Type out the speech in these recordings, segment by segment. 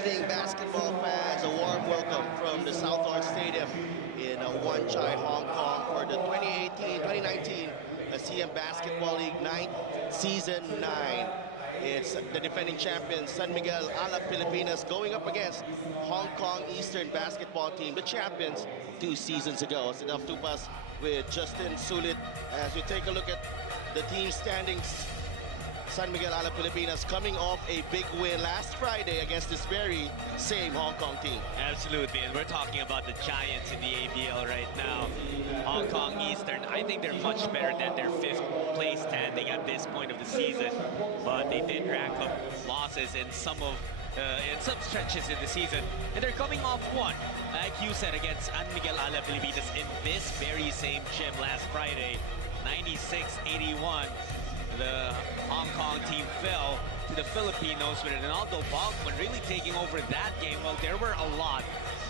evening, basketball fans. A warm welcome from the Southorn Stadium in Wan Chai, Hong Kong for the 2018-2019 ASEAN Basketball League Season 9. It's the defending champions, San Miguel Alab Pilipinas, going up against Hong Kong Eastern basketball team, the champions 2 seasons ago. Sit off to us with Justin Sulit as we take a look at the team standings. San Miguel Alab Pilipinas coming off a big win last Friday against this very same Hong Kong team. Absolutely, and we're talking about the giants in the ABL right now. Hong Kong Eastern, I think they're much better than their 5th place standing at this point of the season, but they did rack up losses in some stretches in the season, and they're coming off one, like you said, against San Miguel Alab Pilipinas in this very same gym last Friday, 96-81. The Hong Kong team fell to the Filipinos with Ronaldo Bogman really taking over that game. Well, there were a lot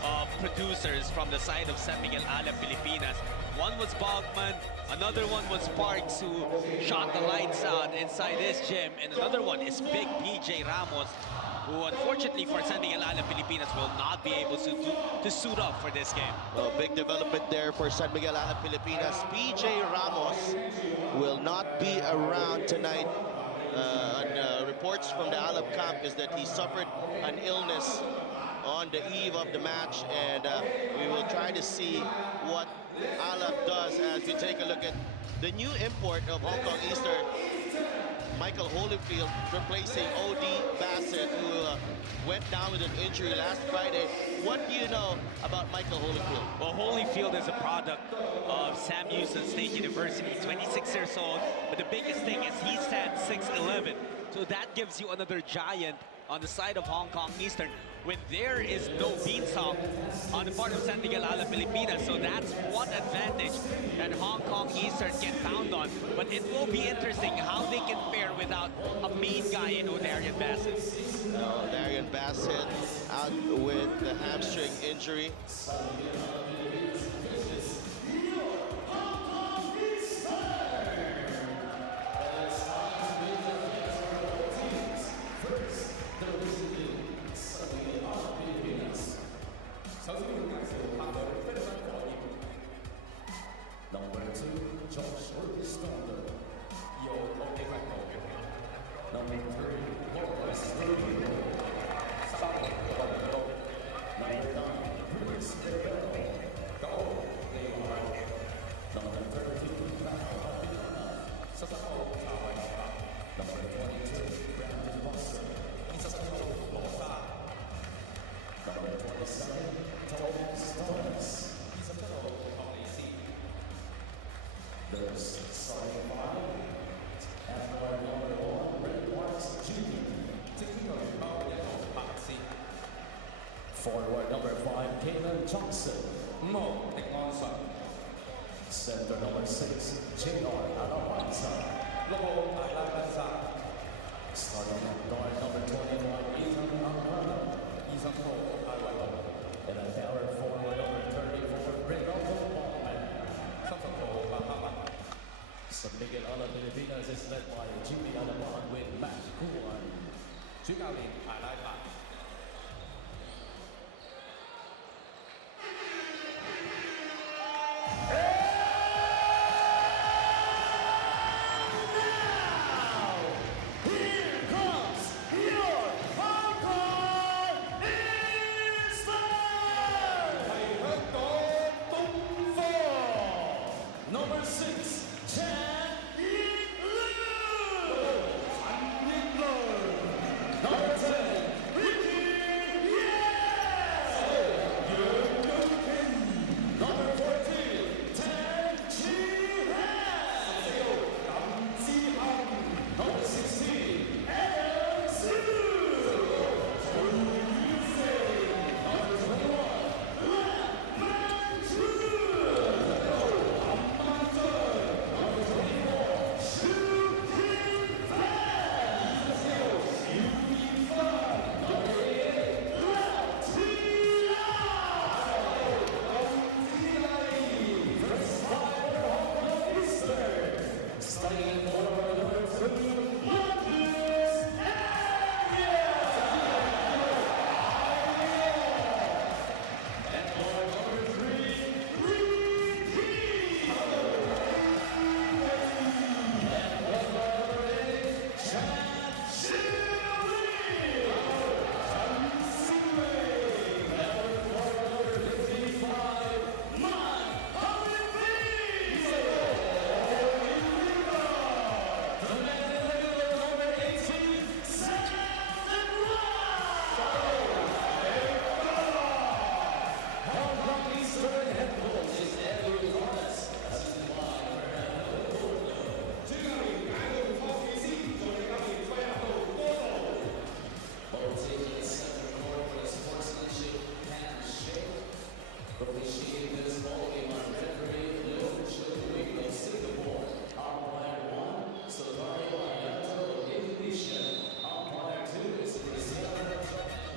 of producers from the side of San Miguel Alab Pilipinas. One was Bogman, another one was Parks, who shot the lights out inside this gym, and another one is Big PJ Ramos, who unfortunately for San Miguel Alab Pilipinas will not be able to suit up for this game. Well, big development there for San Miguel Alab Pilipinas. PJ Ramos will not be around tonight. Reports from the Alab camp is that he suffered an illness on the eve of the match, and we will try to see what Alab does as we take a look at the new import of Hong Kong Eastern, Michael Holyfield, replacing O.D. Bassett, who went down with an injury last Friday. What do you know about Michael Holyfield? Well, Holyfield is a product of Sam Houston State University, 26 years old, but the biggest thing is he stands 6'11", so that gives you another giant on the side of Hong Kong Eastern when there is no beanstalk on the part of San Miguel Alab Pilipinas. So that's one advantage that Hong Kong Eastern can pound on. But it will be interesting how they can fare without a main guy in O'Darian Bassett. O'Darian Bassett out with the hamstring injury. Number 2, Josh Orlando. Number 3, Lawrence Studio. Number 9, Bruce Rebello. Number 13, Number 22, Brandon Buster. Number 27, Thomas Thomas. There's starting 5, and number 1, Red White Junior. Forward number 5, Kalen Johnson. Center number 6, J.R. Alabanza. Starting at guard number 21, Ethan Amrano. And at power forward number 34, Ronaldo Bogman. San Miguel Alab Pilipinas is led by Jimmy Alaban with Matt Kuala. 主教練艾拉伯。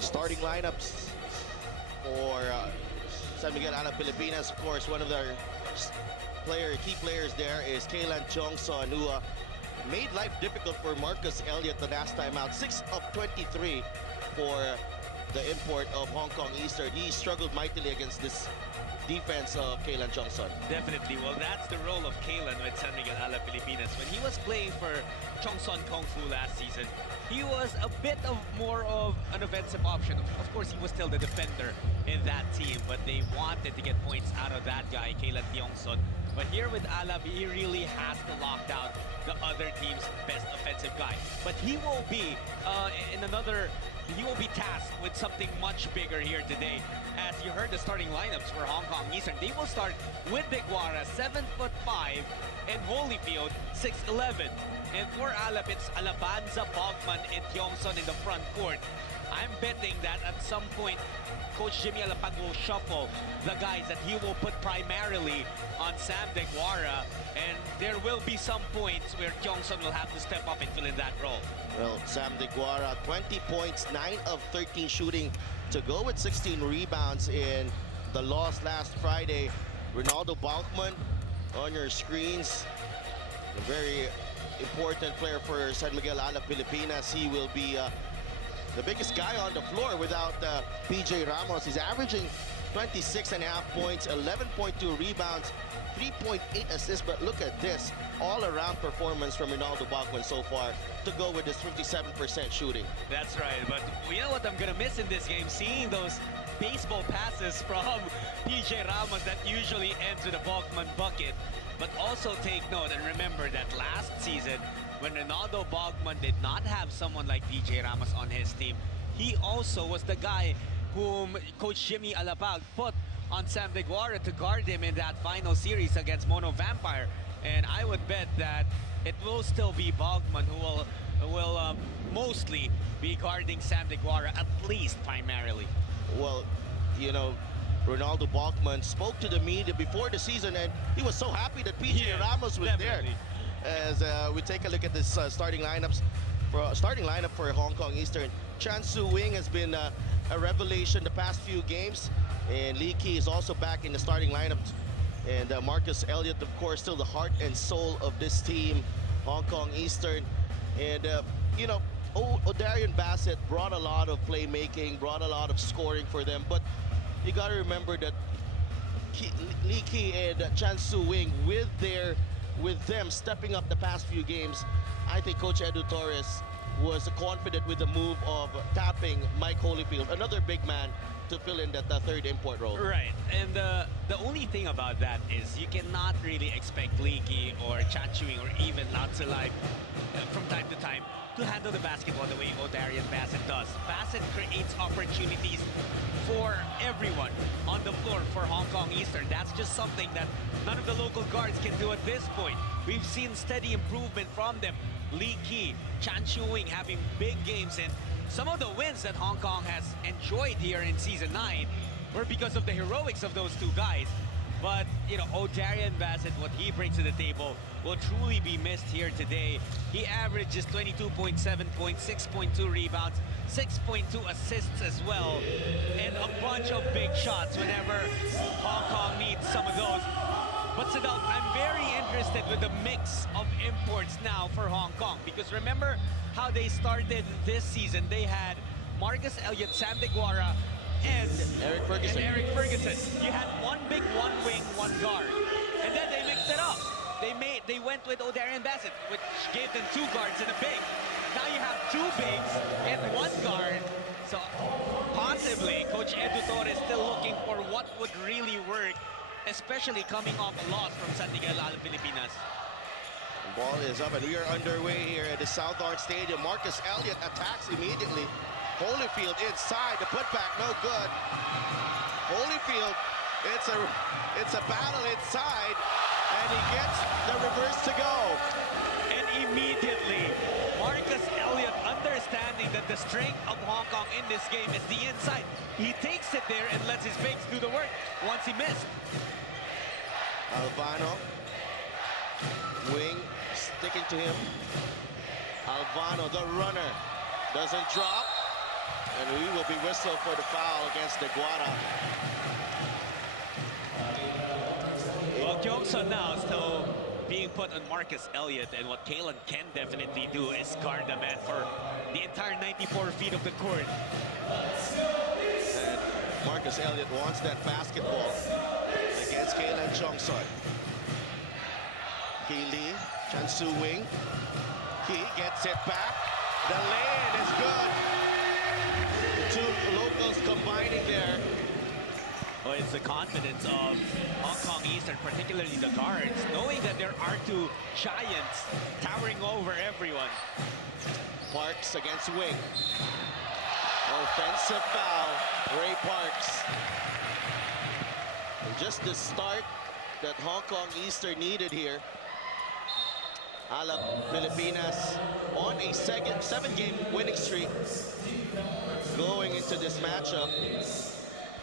Starting lineups for San Miguel Alab Pilipinas. Of course, one of their key players there is Kaylan Chongson, who made life difficult for Marcus Elliott the last time out. 6 of 23 for the import of Hong Kong Eastern. He struggled mightily against this defense of Kaylan Chongson. Definitely. Well, that's the role of Kaylan with San Miguel Alab Pilipinas. When he was playing for Chongson Kung Fu last season, he was a bit of more of an offensive option. Of course, he was still the defender in that team, but they wanted to get points out of that guy, Kaylan Tiongson. But here with Alab, he really has to lock down the other team's best offensive guy. But he will be he will be tasked with something much bigger here today. As you heard the starting lineups for Hong Kong Eastern, they will start with Deguara, 7'5", and Holyfield, 6'11". And for Alab, it's Alabanza, Bogman, and Tiongson in the front court. I'm betting that at some point, Coach Jimmy Alapag will shuffle the guys that he will put primarily on Sam Deguara, and there will be some points where Tiongson will have to step up and fill in that role. Well, Sam Deguara, 20 points, 9 of 13 shooting to go with 16 rebounds in the loss last Friday. Ronaldo Bauchman on your screens, a very important player for San Miguel Alab Pilipinas. He will be the biggest guy on the floor without PJ Ramos. He's averaging 26.5 points, 11.2 rebounds, 3.8 assists. But look at this all-around performance from Ronaldo Bachman so far to go with this 57% shooting. That's right, but you know what I'm gonna miss in this game? Seeing those baseball passes from PJ Ramos that usually ends with a Bachman bucket. But also take note and remember that last season, when Ronaldo Bogman did not have someone like PJ Ramos on his team, he also was the guy whom Coach Jimmy Alapag put on Sam Deguara to guard him in that final series against Mono Vampire. And I would bet that it will still be Bogman who will mostly be guarding Sam Deguara, at least primarily. Well, you know, Ronaldo Bachman spoke to the media before the season, and he was so happy that PJ Ramos was definitely there. As we take a look at this starting lineup for Hong Kong Eastern, Chan Su Wing has been a revelation the past few games, and Lee Kee is also back in the starting lineup. And Marcus Elliott, of course, still the heart and soul of this team, Hong Kong Eastern. And you know, O'Darian Bassett brought a lot of playmaking, brought a lot of scoring for them, but you got to remember that Lee Kee and Chan Su Wing, with them stepping up the past few games, I think Coach Edu Torres was confident with the move of tapping Mike Holyfield, another big man, to fill in that third import role. Right, and the only thing about that is you cannot really expect Lee Kee or Chan Su Wing or even Latsalai from time to time to handle the basketball the way O'Darian Bassett does. Bassett creates opportunities for everyone on the floor for Hong Kong Eastern. That's just something that none of the local guards can do at this point. We've seen steady improvement from them. Lee Kee, Chan Su Wing having big games, and some of the wins that Hong Kong has enjoyed here in Season 9 were because of the heroics of those two guys. But, you know, O'Darian Bassett, what he brings to the table will truly be missed here today. He averages 22.7 points, 6.2 rebounds, 6.2 assists as well, and a bunch of big shots whenever Hong Kong needs some of those. But Sadal, I'm very interested with the mix of imports now for Hong Kong, because remember how they started this season. They had Marcus Elliott, Sam Deguara, and Eric Ferguson. You had one big, one wing, one guard, and then they mixed it up. They went with O'Darian Bassett, which gave them two guards and a big. Now you have two bigs and one guard. So possibly Coach Edu Torres still looking for what would really work, especially coming off a loss from San Miguel Alab Pilipinas. The ball is up, and we are underway here at the South Orange Stadium. Marcus Elliott attacks immediately. Holyfield inside, the putback no good. Holyfield, it's a battle inside, and he gets the reverse to go. And immediately, Marcus Elliott, understanding that the strength of Hong Kong in this game is the inside, he takes it there and lets his bigs do the work once he missed. Alvano, wing, sticking to him. Alvano, the runner, doesn't drop. And we will be whistled for the foul against Deguara. Well, Kyungsun now still being put on Marcus Elliott, and what Kalen can definitely do is guard the man for the entire 94 feet of the court. And Marcus Elliott wants that basketball against Kalen Chongson. Ki Lee, Chan Su Wing. Ki gets it back. The lay-in is good. The two locals combining there. Well, it's the confidence of Hong Kong Eastern, particularly the guards, knowing that there are two giants towering over everyone. Parks against Wing. Offensive foul, Ray Parks. And just the start that Hong Kong Eastern needed here. Alab Pilipinas on a seven-game winning streak going into this matchup.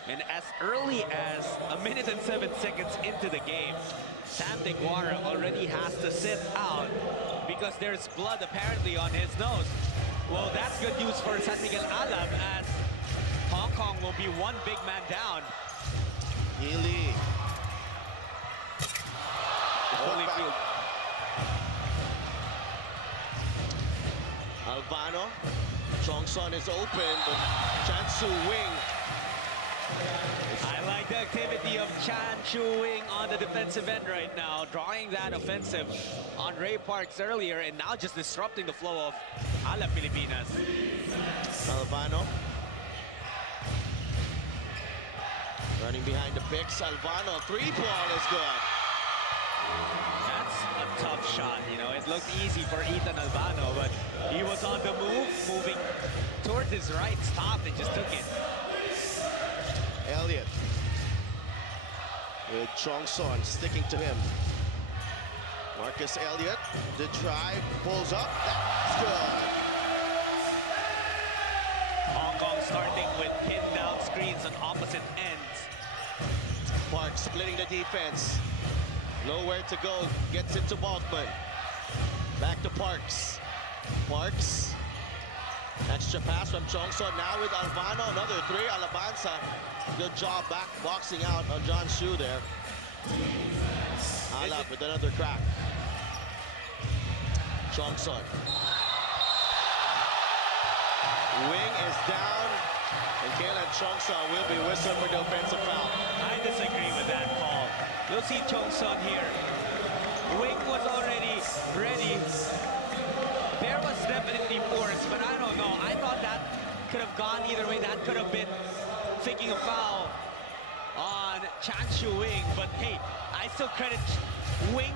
And as early as 1 minute and 7 seconds into the game, Sam Deguara already has to sit out because there's blood apparently on his nose. Well, that's good news for San Miguel Alab, as Hong Kong will be one big man down. Healy. Holyfield. Albano. Chongson is open, but Chan-Su Wing. I like the activity of Chan Chu Wing on the defensive end right now, drawing that offensive on Ray Parks earlier, and now just disrupting the flow of Alab Pilipinas. Albano. Running behind the picks. Albano, three-ball is good. That's a tough shot, you know. It looked easy for Ethan Albano, but he was on the move, moving towards his right, stopped and just took it. Elliott with Chongson sticking to him. Marcus Elliott, the drive, pulls up, that's good. Hong Kong starting with pin down screens on opposite ends. Parks splitting the defense. Nowhere to go, gets it to Balkman. Back to Parks. Parks. Extra pass from Chongson, now with Albano, another three, Alabanza. Good job back boxing out on John Shu there. Alab with another crack. Chongson. Wing is down, and Kalen Chongson will be whistled for the offensive foul. I disagree with that call. You'll see Chongson here. Wing was already ready. There was definitely force, but I don't know. I thought that could have gone either way. That could have been faking a foul on Chan Chu Wing. But hey, I still credit Wing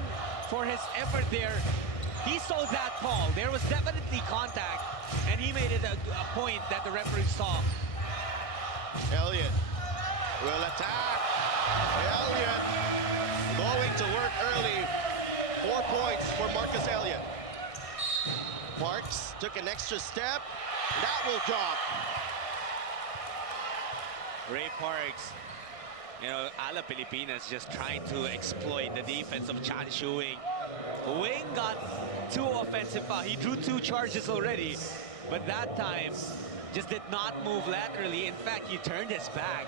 for his effort there. He sold that call. There was definitely contact, and he made it a point that the referee saw. Elliott will attack. Elliott going to work early. 4 points for Marcus Elliott. Parks took an extra step. That will drop. Ray Parks, you know, Alab Pilipinas just trying to exploit the defense of Chan Chu Wing. Wing got 2 offensive fouls. He drew 2 charges already, but that time just did not move laterally. In fact, he turned his back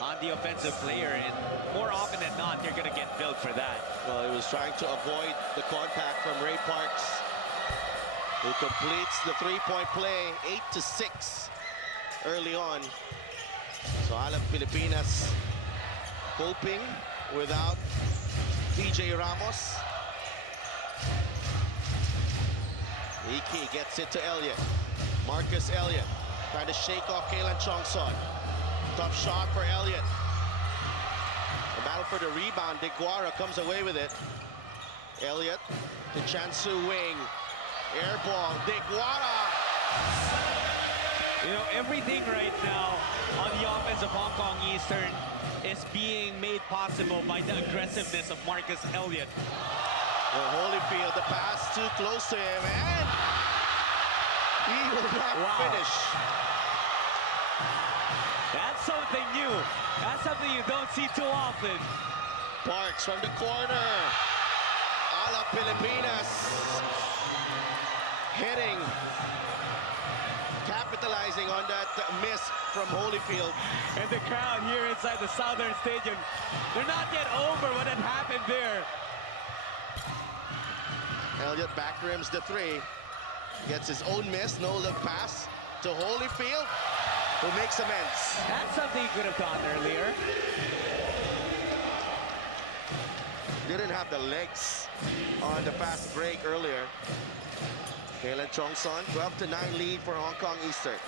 on the offensive player, and more often than not, you're gonna get billed for that. Well, he was trying to avoid the contact from Ray Parks, who completes the 3-point play, 8-6 early on. So Alab Pilipinas coping without DJ Ramos. Iki gets it to Elliott. Marcus Elliott trying to shake off Kalen Chongson. Tough shot for Elliott. The battle for the rebound. Deguara comes away with it. Elliott to Chan-Su Wing. Air ball. Deguara. You know, everything right now on the offense of Hong Kong Eastern is being made possible by the aggressiveness of Marcus Elliott. Well, Holyfield, the pass too close to him, and he will not finish. That's something new. That's something you don't see too often. Parks from the corner. Alab Pilipinas hitting capitalizing on that miss from Holyfield. And the crowd here inside the Southern Stadium, they're not yet over what had happened there. Elliott back rims the three. Gets his own miss, no look pass to Holyfield, who makes amends. That's something he could have done earlier. Didn't have the legs on the fast break earlier. Kalen Chongson, 12-9 lead for Hong Kong Eastern.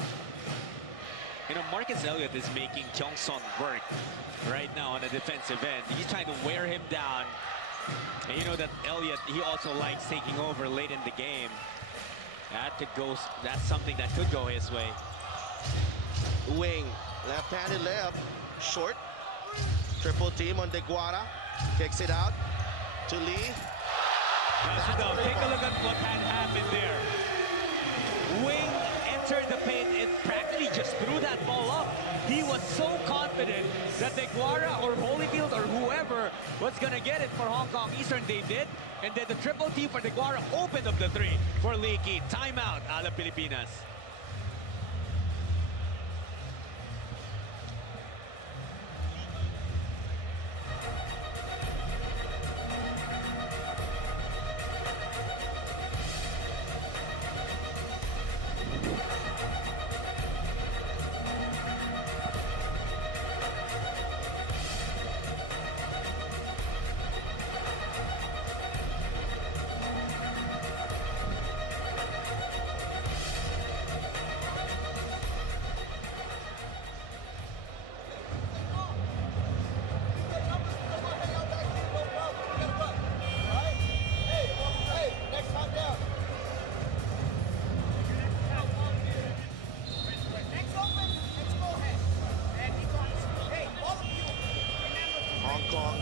You know, Marcus Elliott is making Chongson work right now on the defensive end. He's trying to wear him down. And you know that Elliott, he also likes taking over late in the game. That's something that could go his way. Wing, left-handed layup, short. Triple team on Deguara. Kicks it out to Lee. Take a look at what had happened there. Wing entered the paint and practically just threw that ball up. He was so confident that Deguara or Holyfield or whoever was going to get it for Hong Kong Eastern. They did. And then the triple team for Deguara opened up the three for Leaky. Timeout, Alab Pilipinas.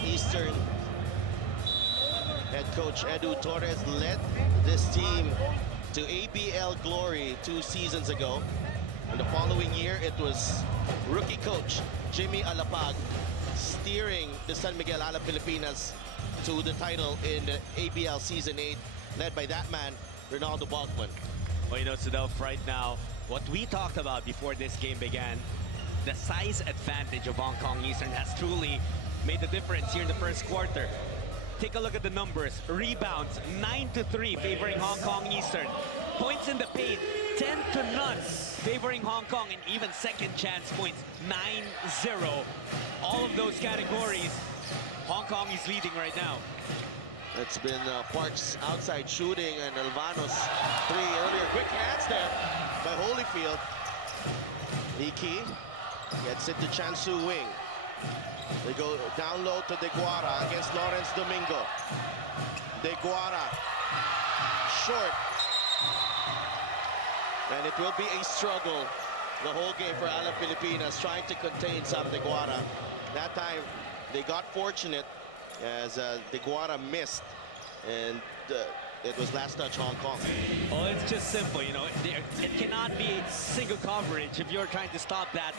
Eastern head coach Edu Torres led this team to ABL glory 2 seasons ago. And the following year, it was rookie coach Jimmy Alapag steering the San Miguel Alab Pilipinas to the title in the ABL Season 8, led by that man, Ronaldo Balkman. Well, you know, Sudelf, right now, what we talked about before this game began, the size advantage of Hong Kong Eastern has truly made the difference here in the first quarter. Take a look at the numbers. Rebounds, 9-3, favoring Hong Kong Eastern. Points in the paint, 10-0, favoring Hong Kong, and even second chance points, 9-0. All of those categories, Hong Kong is leading right now. It's been Park's outside shooting and Alvano's three earlier. Quick hands there by Holyfield. Leaky gets it to Chansu Wing. They go down low to Deguara against Lawrence Domingo. Deguara, short. And it will be a struggle the whole game for Alab Pilipinas, trying to contain Sam Deguara. That time, they got fortunate as Deguara missed, and it was last touch Hong Kong. Well, it's just simple, you know. It cannot be single coverage if you're trying to stop that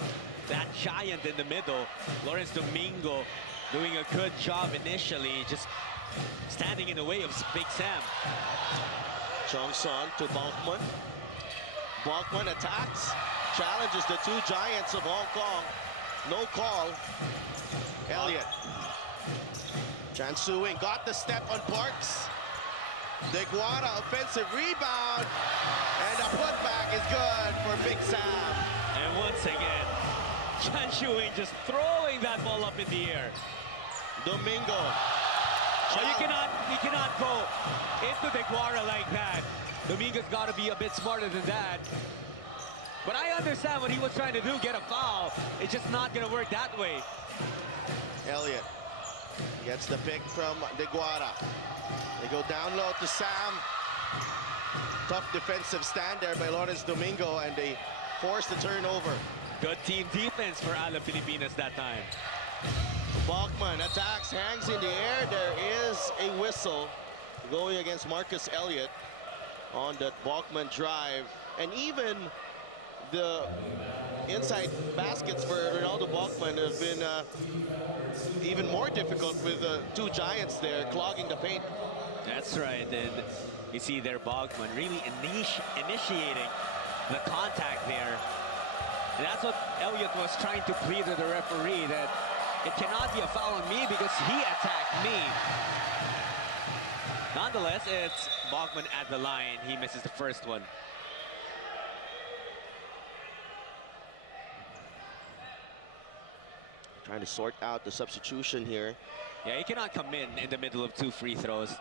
giant in the middle. Lawrence Domingo doing a good job initially, just standing in the way of Big Sam. Chongson to Balkman. Balkman attacks, challenges the two giants of Hong Kong. No call. Elliott. Chan Suing got the step on Parks. Deguara, offensive rebound. And a putback is good for Big Sam. And once again, Chan Suing just throwing that ball up in the air. Domingo. Oh, you cannot go into Deguara like that. Domingo's got to be a bit smarter than that. But I understand what he was trying to do, get a foul. It's just not going to work that way. Elliott gets the pick from Deguara. They go down low to Sam. Tough defensive stand there by Lawrence Domingo, and they force the turnover. Good team defense for Alab Pilipinas that time. Balkman attacks, hangs in the air. There is a whistle going against Marcus Elliott on that Balkman drive. And even the inside baskets for Ronaldo Balkman have been even more difficult with the two giants there clogging the paint. That's right, and you see there Balkman really initiating the contact there. And that's what Elliott was trying to plead to the referee, that it cannot be a foul on me because he attacked me. Nonetheless, it's Bogman at the line. He misses the first one. Trying to sort out the substitution here. Yeah, he cannot come in the middle of 2 free throws.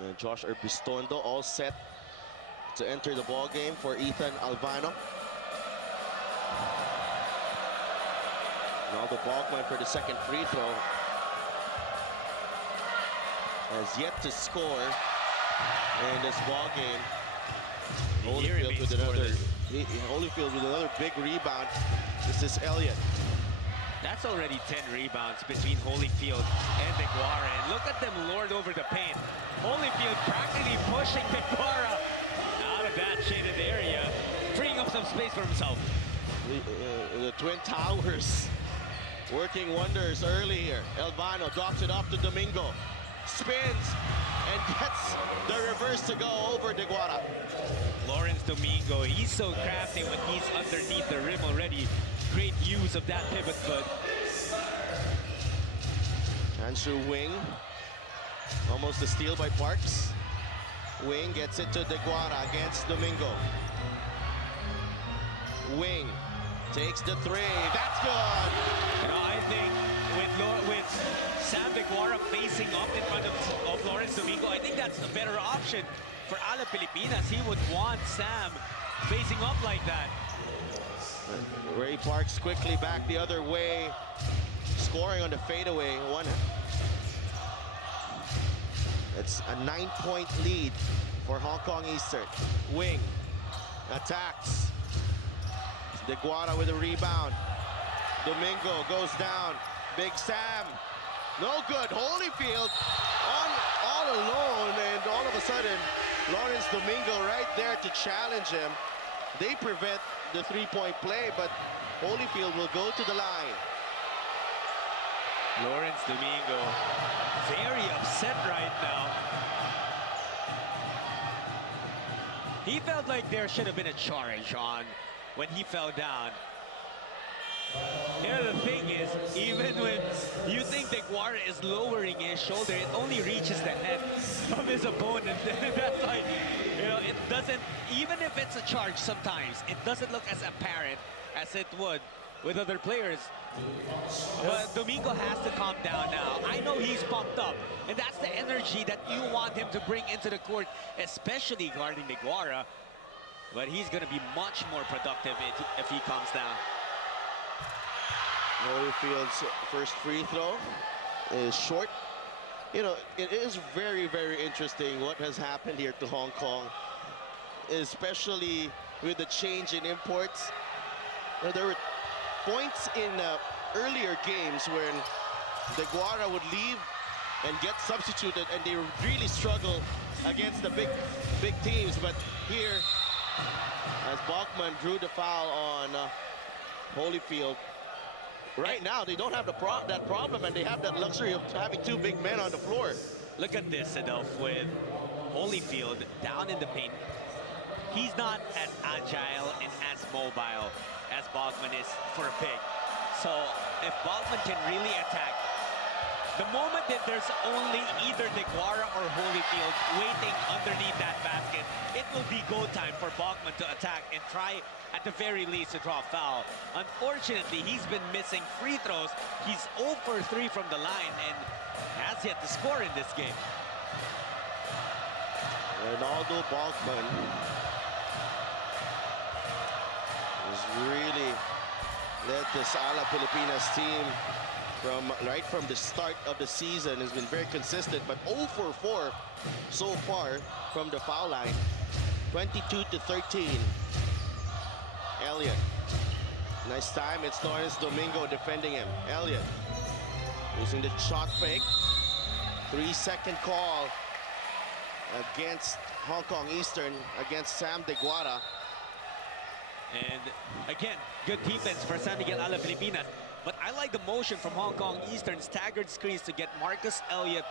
And Josh Urbistondo all set to enter the ball game for Ethan Albano. Now the Bogman for the second free throw has yet to score in this ball game. Holyfield with another big rebound. This is Elliott. That's already 10 rebounds between Holyfield and Deguara. And look at them lord over the paint. Holyfield practically pushing Deguara out of that shaded area, freeing up some space for himself. The Twin Towers working wonders early here. Albano docks it off to Domingo. Spins and gets the reverse to go over Deguara. Lawrence Domingo, he's so crafty when he's underneath the rim already. Great use of that pivot foot. Andrew Wing, almost a steal by Parks. Wing gets it to Deguara against Domingo. Wing takes the three. That's good. You know, I think with Sam Deguara facing up in front of Lawrence Domingo, I think that's a better option for Alab Pilipinas. He would want Sam facing up like that. Ray Parks quickly back the other way, scoring on the fadeaway. It's a 9-point lead for Hong Kong Eastern. Wing attacks. Deguara with a rebound. Domingo goes down. Big Sam, no good. Holyfield all alone, and all of a sudden, Lawrence Domingo right there to challenge him. They prevent the three-point play, but Holyfield will go to the line. Lawrence Domingo, very upset right now. He felt like there should have been a charge on when he fell down. Here the thing is, even when you think Deguara is lowering his shoulder, it only reaches the head of his opponent. That's like, you know, it doesn't, even if it's a charge sometimes, it doesn't look as apparent as it would with other players. But Domingo has to calm down now. I know he's pumped up, and that's the energy that you want him to bring into the court, especially guarding Deguara. But he's going to be much more productive if he calms down. Holyfield's first free throw is short. You know, it is very, very interesting what has happened here to Hong Kong, especially with the change in imports. You know, there were points in earlier games when Deguara would leave and get substituted, and they really struggle against the big teams. But here, as Bachmann drew the foul on Holyfield, right now they don't have that problem, and they have that luxury of having two big men on the floor. Look at this, Adolf, with Holyfield down in the paint. He's not as agile and as mobile as Bogman is for a big. So if Bogman can really attack, the moment that there's only either Deguara or Holyfield waiting underneath that basket, it will be go time for Bogman to attack and try at the very least to draw a foul. Unfortunately, he's been missing free throws. He's 0 for 3 from the line and has yet to score in this game. Ronaldo Bogman has really led this Alab Pilipinas team right from the start of the season. Has been very consistent, but 0 for 4 so far from the foul line. 22-13. Elliott, nice time. It's Lawrence Domingo defending him. Elliott using the shot fake. 3-second call against Hong Kong Eastern, against Sam Deguara. And again, good defense for San Miguel Alab Pilipinas. But I like the motion from Hong Kong Eastern, staggered screens to get Marcus Elliott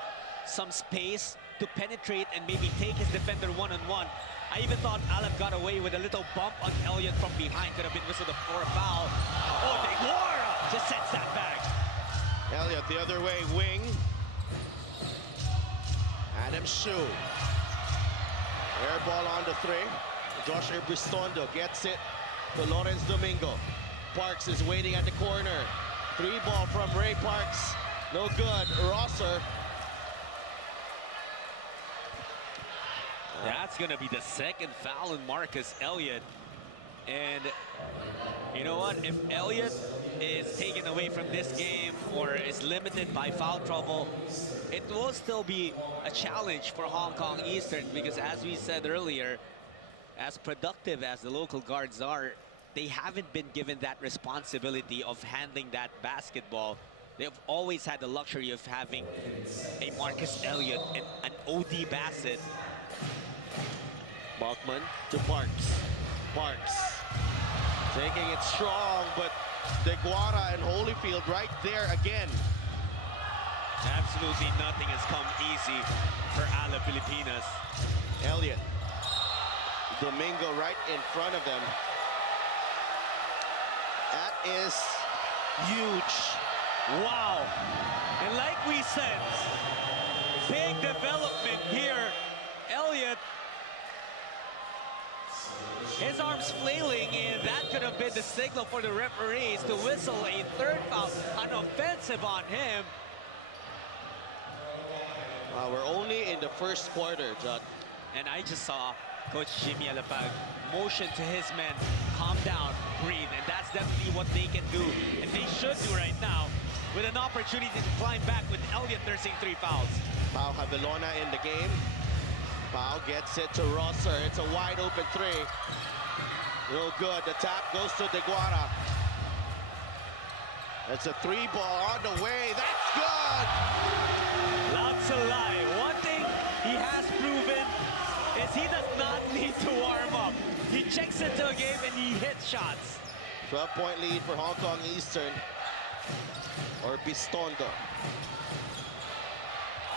some space to penetrate and maybe take his defender one-on-one. I I even thought Alab got away with a little bump on Elliott from behind. Could have been whistled for a foul. Oh, Deguara just sets that back. Elliott the other way, wing. Adam Shu. Air ball on the three. Josh Bristondo gets it to Lawrence Domingo. Parks is waiting at the corner. Three ball from Ray Parks. No good. Rosser. That's going to be the second foul in Marcus Elliott. And you know what? If Elliott is taken away from this game or is limited by foul trouble, it will still be a challenge for Hong Kong Eastern because, as we said earlier, as productive as the local guards are, they haven't been given that responsibility of handling that basketball. They've always had the luxury of having a Marcus Elliott and an O.D. Bassett. Balkman to Parks. Parks taking it strong, but Deguara and Holyfield right there again. Absolutely nothing has come easy for Alab Pilipinas. Elliott. Domingo right in front of them. That is huge. Wow. And like we said, big development here. Elliott, his arms flailing, and that could have been the signal for the referees to whistle a third foul, an offensive on him. We're only in the first quarter, Judd. And I just saw Coach Miguel Alab motion to his men, calm down, breathe, and that's definitely what they can do, and they should do right now, with an opportunity to climb back with Elliott nursing 3 fouls. Pau Havilona in the game. Pau gets it to Rosser. It's a wide open three. No good. The tap goes to Deguara. It's a 3 ball on the way. That's good! That's a lie. One thing he has proven is he does not need to warm up. He checks into a game and he hits shots. 12-point lead for Hong Kong Eastern. Or Bistondo.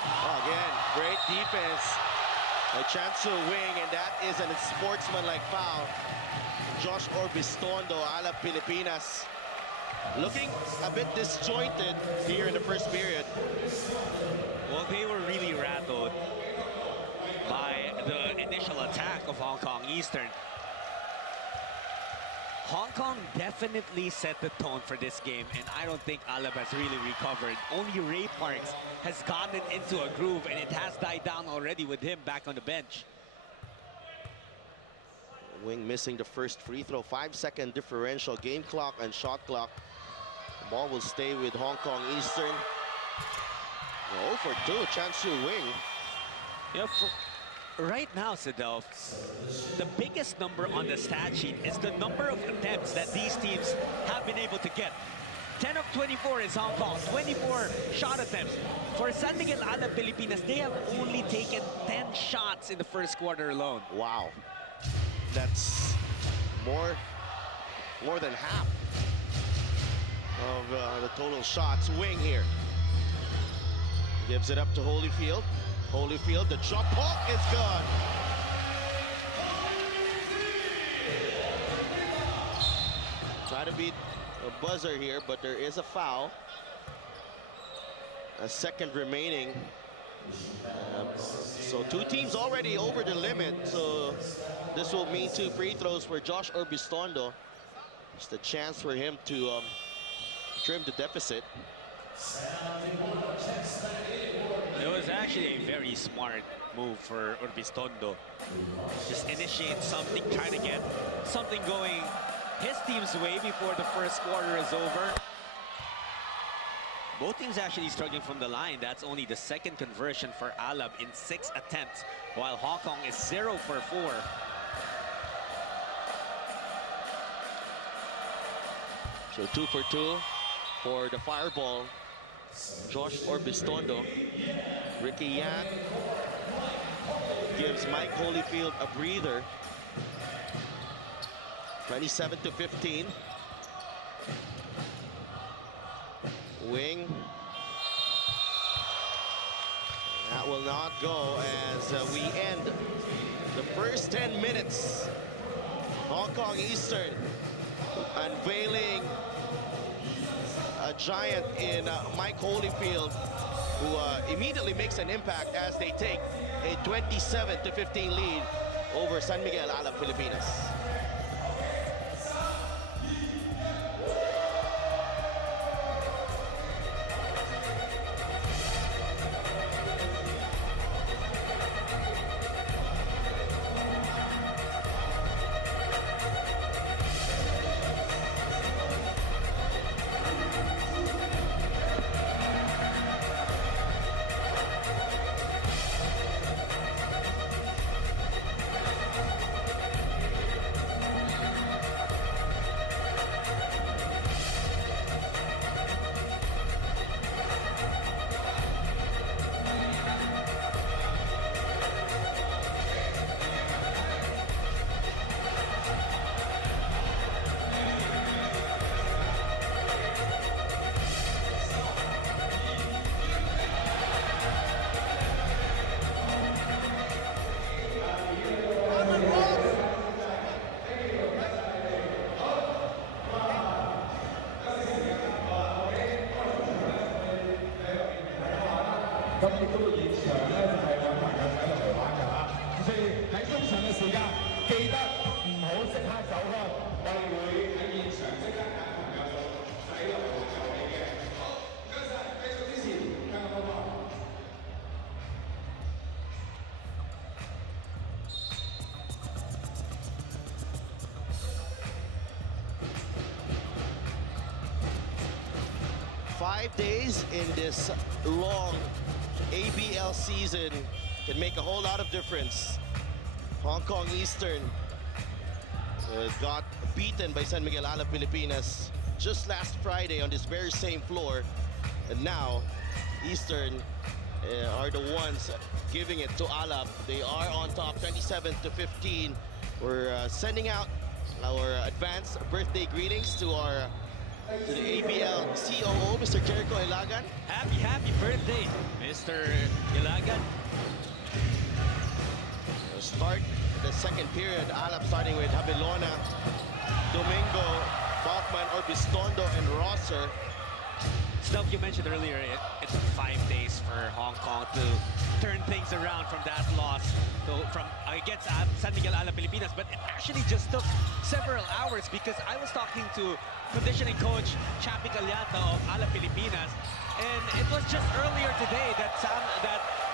Oh, again, great defense. A chance to wing, and that is a sportsmanlike foul. Josh Orbistondo, Alab Pilipinas, looking a bit disjointed here in the first period. Well, they were really rattled by the initial attack of Hong Kong Eastern. Hong Kong definitely set the tone for this game, and I don't think Alab has really recovered. Only Ray Parks has gotten into a groove, and it has died down already with him back on the bench. Wing missing the first free throw. 5-second differential. Game clock and shot clock. The ball will stay with Hong Kong Eastern. 0 for 2. Chance to wing. Yeah, right now, Sidel, the biggest number on the stat sheet is the number of attempts that these teams have been able to get. 10 of 24 is Hong Kong, 24 shot attempts. For San Miguel Alab Pilipinas, they have only taken 10 shots in the first quarter alone. Wow. That's more than half of the total shots. Wing here. Gives it up to Holyfield. Holyfield, the jump hook is good. Try to beat a buzzer here, but there is a foul. A second remaining. So 2 teams already over the limit. So this will mean 2 free throws for Josh Orbistondo. Just a chance for him to trim the deficit. It was actually a very smart move for Orbistondo. Just initiate something, try to get something going his team's way before the first quarter is over. Both teams actually struggling from the line. That's only the second conversion for Alab in 6 attempts, while Hong Kong is 0 for 4. So 2 for 2 for the fireball. Josh Orbistondo. Ricky Yan gives Mike Holyfield a breather. 27-15. Wing. That will not go as we end the first first 10 minutes. Hong Kong Eastern unveiling a giant in Mike Holyfield, who immediately makes an impact as they take a 27-15 lead over San Miguel Alab Pilipinas. Five days in this long ABL season can make a whole lot of difference. Hong Kong Eastern got beaten by San Miguel Alab Pilipinas just last Friday on this very same floor, and now Eastern are the ones giving it to Alab. They are on top 27-15. We're sending out our advanced birthday greetings to the ABL COO, Mr. Jericho Ilagan. Happy birthday, Mr. Ilagan. We'll start the second period. Alab starting with Habilona, Domingo, Bachman, Orbistondo, and Rosser. Stuff you mentioned earlier, it's 5 days for Hong Kong to turn things around from that loss from against San Miguel Alab Pilipinas, but it actually just took several hours because I was talking to conditioning coach Chappy Calyata of Alab Pilipinas, and it was just earlier today that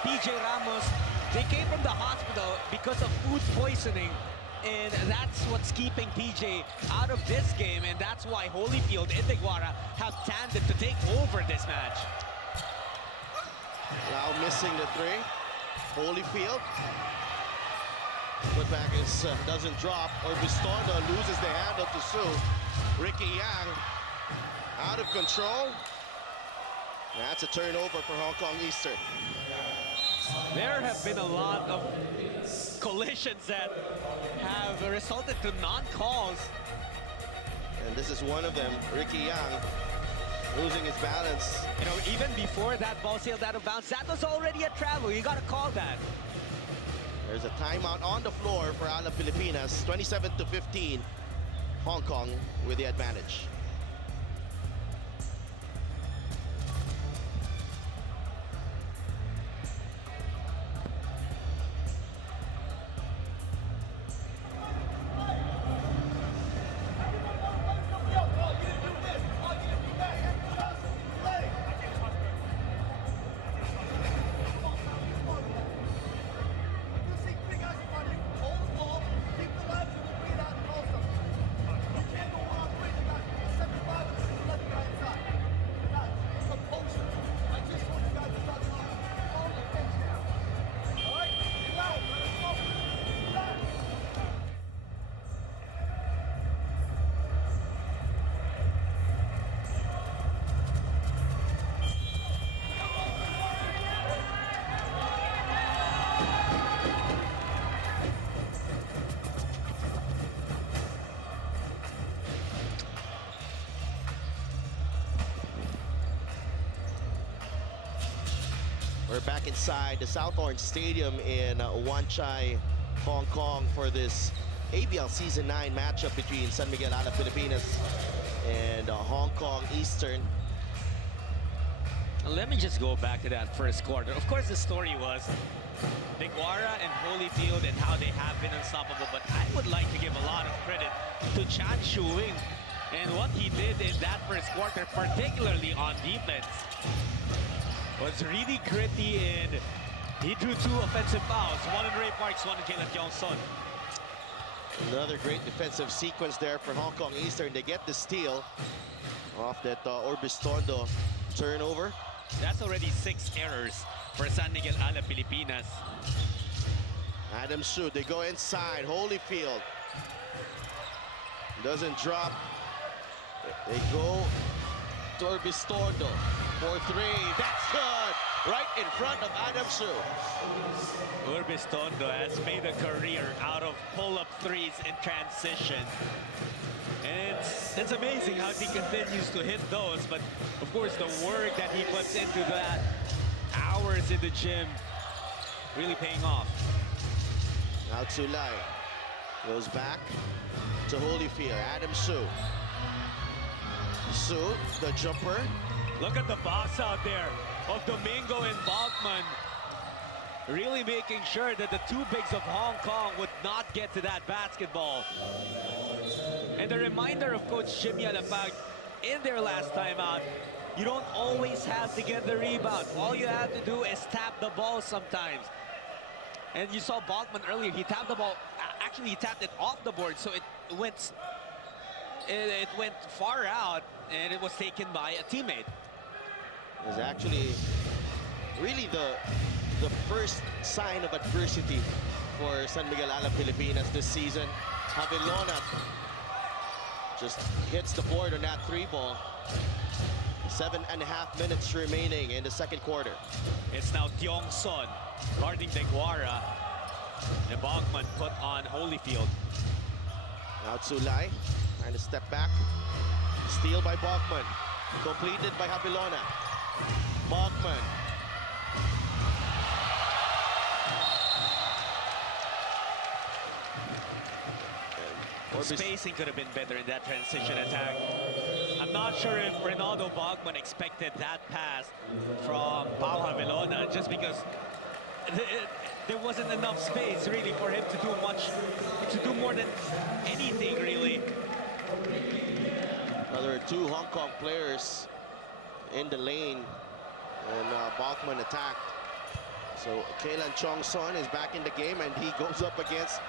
PJ Ramos, they came from the hospital because of food poisoning. And that's what's keeping PJ out of this game, and that's why Holyfield and Deguara have tandem to take over this match. Now missing the three. Holyfield. Putback doesn't drop. Orbistondo loses the handle to Sue. Ricky Yang out of control. That's a turnover for Hong Kong Eastern. There have been a lot of collisions that have resulted to non-calls. And this is one of them. Ricky Yang losing his balance. You know, even before that ball sailed out of bounds, that was already a travel. You got to call that. There's a timeout on the floor for Alab Pilipinas. 27-15. Hong Kong with the advantage. We're back inside the South Orange Stadium in Wan Chai, Hong Kong for this ABL Season 9 matchup between San Miguel Alab Pilipinas and Hong Kong Eastern. Let me just go back to that first quarter. Of course, the story was Deguara and Holyfield and how they have been unstoppable, but I would like to give a lot of credit to Chan Shu-wing and what he did in that first quarter, particularly on defense, was really gritty, and he drew 2 offensive fouls, one in Ray Parks, one in Kailan Johnson. Another great defensive sequence there for Hong Kong Eastern. They get the steal off that Orbistondo turnover. That's already 6 errors for San Miguel Alab Pilipinas. Adam Su, they go inside. Holyfield doesn't drop. They go to Orbistondo for 3. That's good. Right in front of Adam Su. Orbistondo has made a career out of pull-up threes in transition. And it's amazing how he continues to hit those, but of course the work that he puts into that, hours in the gym, really paying off. Now Tsulai goes back to Holyfield. Adam Su. Su, the jumper. Look at the box out there of Domingo and Bachman, really making sure that the 2 bigs of Hong Kong would not get to that basketball. And a reminder of Coach Jimmy Alapag in their last time out, you don't always have to get the rebound. All you have to do is tap the ball sometimes. And you saw Bachman earlier, he tapped the ball, actually he tapped it off the board, so it went far out, and it was taken by a teammate. It was actually really the first sign of adversity for San Miguel Alab Pilipinas this season. Javilona just hits the board on that 3 ball. 7.5 minutes remaining in the second quarter. It's now Tiong Son guarding Deguara. And Bachman put on Holyfield. Now Tsulai trying to step back. Steal by Bachman. Completed by Javilona. Bachman. Spacing could have been better in that transition attack. I'm not sure if Ronaldo Bachman expected that pass from Pau Javilona, just because there wasn't enough space really for him to do more than anything really. There are 2 Hong Kong players in the lane, and Bachman attacked. So Kailan Chong Son is back in the game, and he goes up against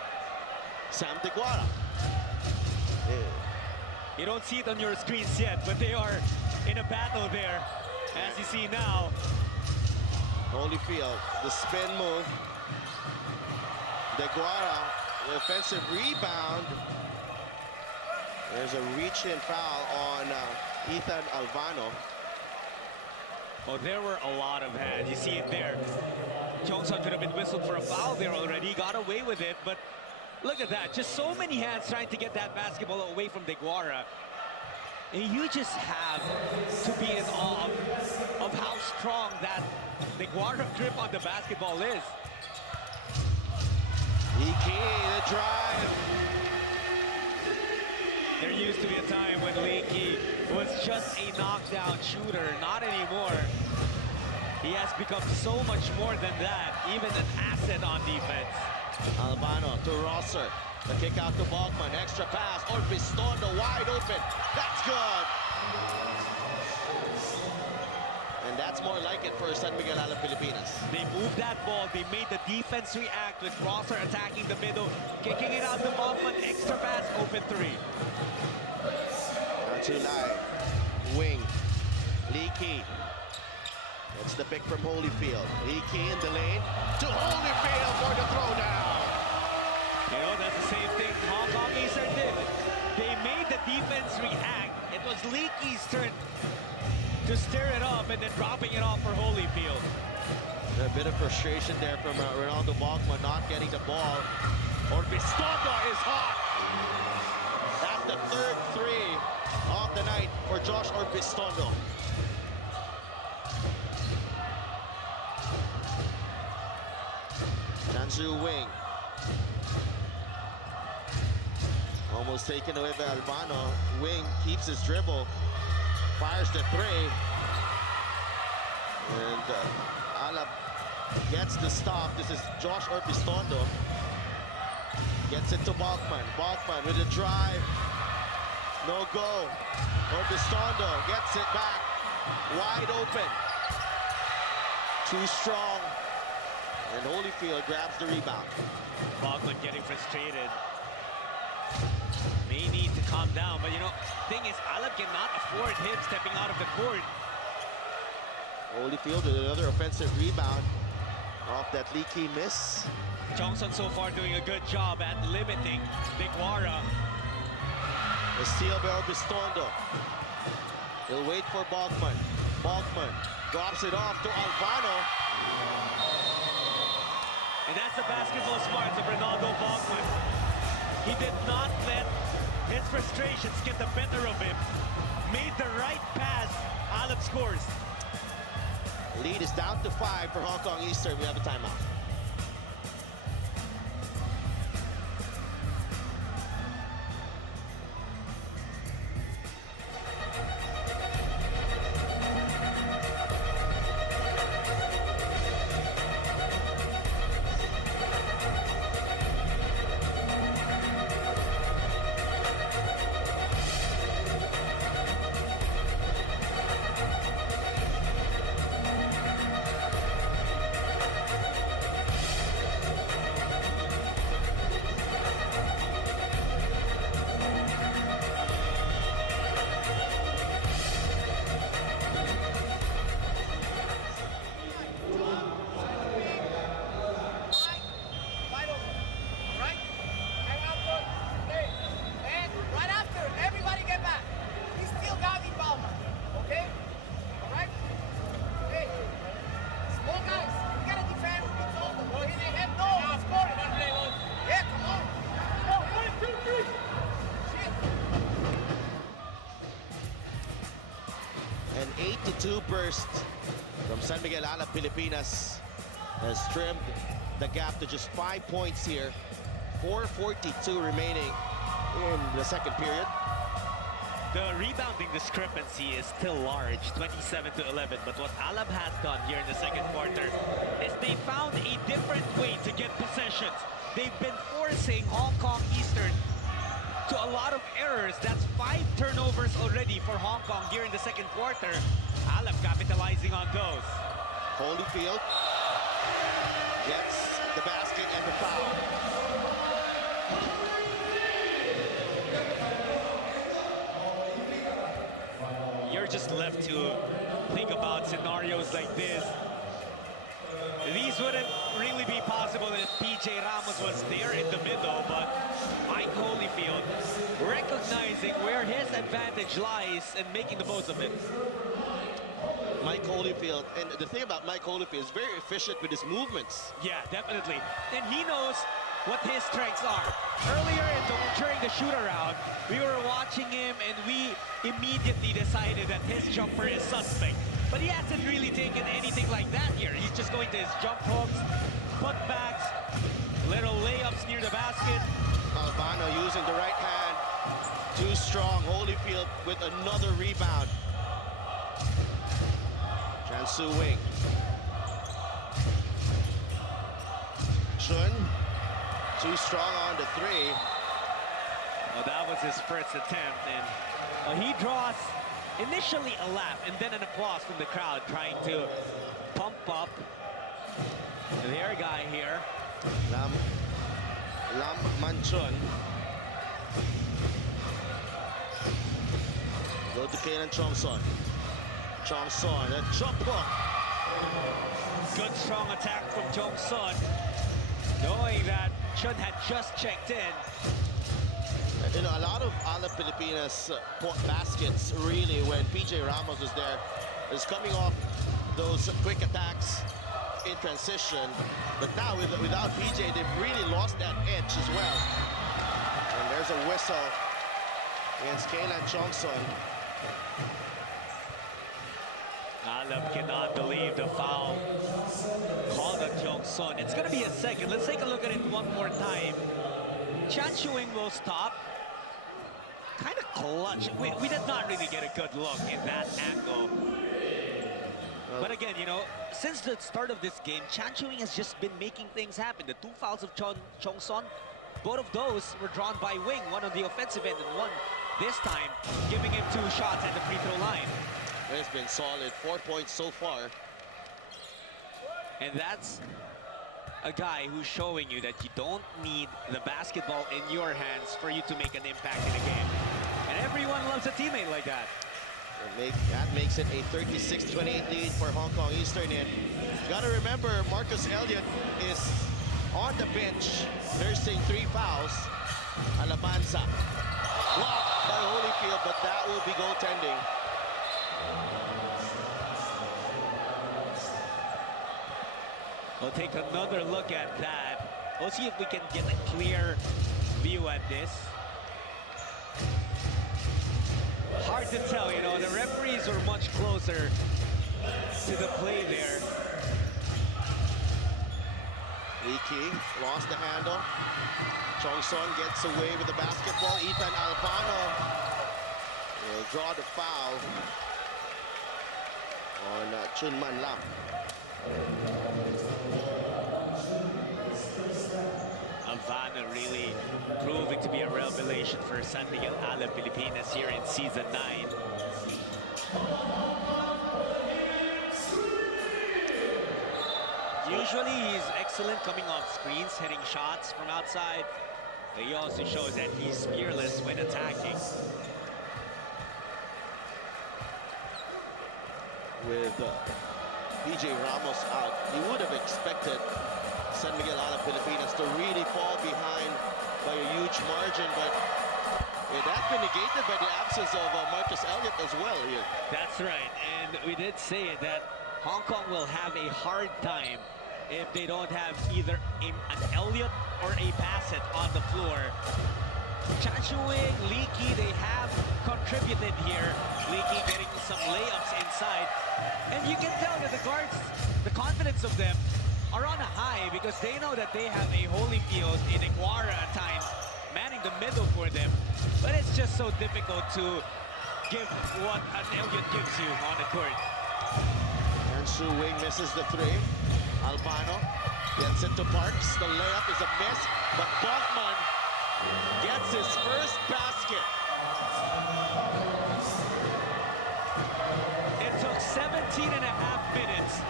Sam Deguara. You don't see it on your screens yet, but they are in a battle there, as you see now. Holyfield, the spin move. Deguara, the offensive rebound. There's a reach-in foul on Ethan Alvano. Oh, there were a lot of hands. You see it there. Jongson could have been whistled for a foul there already. Got away with it, but look at that. Just so many hands trying to get that basketball away from Deguara. And you just have to be in awe of how strong that Deguara grip on the basketball is. Iki, the drive. There used to be a time when Leakey was just a knockdown shooter. Not anymore. He has become so much more than that, even an asset on defense. Albano to Rosser. The kick out to Bachman. Extra pass. Orbistondo wide open. That's good. And that's more like it for San Miguel Alab Pilipinas. They moved that ball. They made the defense react with Rosser attacking the middle, kicking it out to Bachman. Extra pass, open 3. Tsulai. Wing. Leakey. That's the pick from Holyfield. Leakey in the lane to Holyfield for the throwdown. You know, that's the same thing Hong Kong Eastern did. They made the defense react. It was Leakey's turn to stir it up and then dropping it off for Holyfield. A bit of frustration there from Ronaldo Bachman not getting the ball. Orbistondo is hot. That's the 3rd 3 of the night for Josh Orbistondo. Jansu Wing. Almost taken away by Albano. Wing keeps his dribble, fires the three. And Alab gets the stop. This is Josh Orbistondo. Gets it to Balkman. Balkman with a drive. No go. Orbistondo gets it back. Wide open. Too strong. And Holyfield grabs the rebound. Balkman getting frustrated. May need to calm down, but you know, thing is, Alab cannot afford him stepping out of the court. Holyfield with another offensive rebound off that leaky miss. Johnson so far doing a good job at limiting Bigwara. A steal by Orbistondo. He'll wait for Balkman. Balkman drops it off to Albano. And that's the basketball smarts of Ronaldo Balkman. He did not let his frustrations get the better of him. Made the right pass. Alab scores. Lead is down to 5 for Hong Kong Eastern. We have a timeout. An 8-2 burst from San Miguel Alab Pilipinas has trimmed the gap to just 5 points here. 4:42 remaining in the second period. The rebounding discrepancy is still large, 27-11. But what Alab has done here in the second quarter is they found a different way to get possessions. They've been forcing Hong Kong Eastern to a lot of errors. That's 5 turnovers already for Hong Kong here in the second quarter. Alab capitalizing on those. Holyfield gets the basket and the foul. You're just left to think about scenarios like this. These wouldn't really be possible if PJ Ramos was there in the middle, but Mike Holyfield recognizing where his advantage lies and making the most of it. Mike Holyfield, and the thing about Mike Holyfield is very efficient with his movements. Yeah, definitely. And he knows what his strengths are. Earlier during the shoot-around, we were watching him and we immediately decided that his jumper is suspect. But he hasn't really taken anything like that here. He's just going to his jump hooks, putbacks, little layups near the basket. Albano using the right hand. Too strong. Holyfield with another rebound. Jansu Wing. Chun. Too strong on the three. Well, that was his first attempt, and he draws initially a laugh and then an applause from the crowd trying to pump up their guy here. Lam Manchun. Go to Kailan Chongson. Chongson, a jump hook. Good strong attack from Chongson, knowing that Chun had just checked in. You know, a lot of Alab Pilipinas baskets, really, when PJ Ramos was there, is coming off those quick attacks in transition. But now, without PJ, they've really lost that edge as well. And there's a whistle against Kailan Chongson. Alab cannot believe the foul called on Chongson. It's going to be a second. Let's take a look at it one more time. Chan Chuing will stop. kind of clutch. We did not really get a good look in that angle. But again, you know, since the start of this game, Chan Chu-Wing has just been making things happen. The 2 fouls of Chong Son, both of those were drawn by Wing, one on the offensive end and one this time, giving him 2 shots at the free throw line. It's been solid, 4 points so far. And that's a guy who's showing you that you don't need the basketball in your hands for you to make an impact in a game. And everyone loves a teammate like that. That makes it a 36-28 lead for Hong Kong Eastern. And you gotta remember, Marcus Elliott is on the bench, nursing 3 fouls. Alabanza blocked by Holyfield, but that will be goaltending. We'll take another look at that. We'll see if we can get a clear view at this. Hard to tell, you know, the referees are much closer to the play there. Leaky lost the handle. Chong Son gets away with the basketball. Ethan Albano will draw the foul on Chun Man Lam. Albano really proving to be a revelation for San Miguel Alab Pilipinas here in Season 9. Usually he's excellent coming off screens, hitting shots from outside. But he also shows that he's fearless when attacking. With PJ Ramos out, you would have expected San Miguel Alab Pilipinas to really fall behind by a huge margin, but that's been negated by the absence of Marcus Elliott as well here. That's right, and we did say that Hong Kong will have a hard time if they don't have either an Elliott or a Bassett on the floor. Chan Chu-Wing, Leaky, they have contributed here. Leaky getting some layups inside. And you can tell that the guards, the confidence of them are on a high because they know that they have a Holyfield in Iguara at times manning the middle for them. But it's just so difficult to give what an Elliott gives you on the court. And Chu-Wing misses the 3. Albano gets it to Parks. The layup is a miss, but Bachman gets his first basket. It took 17 and a half minutes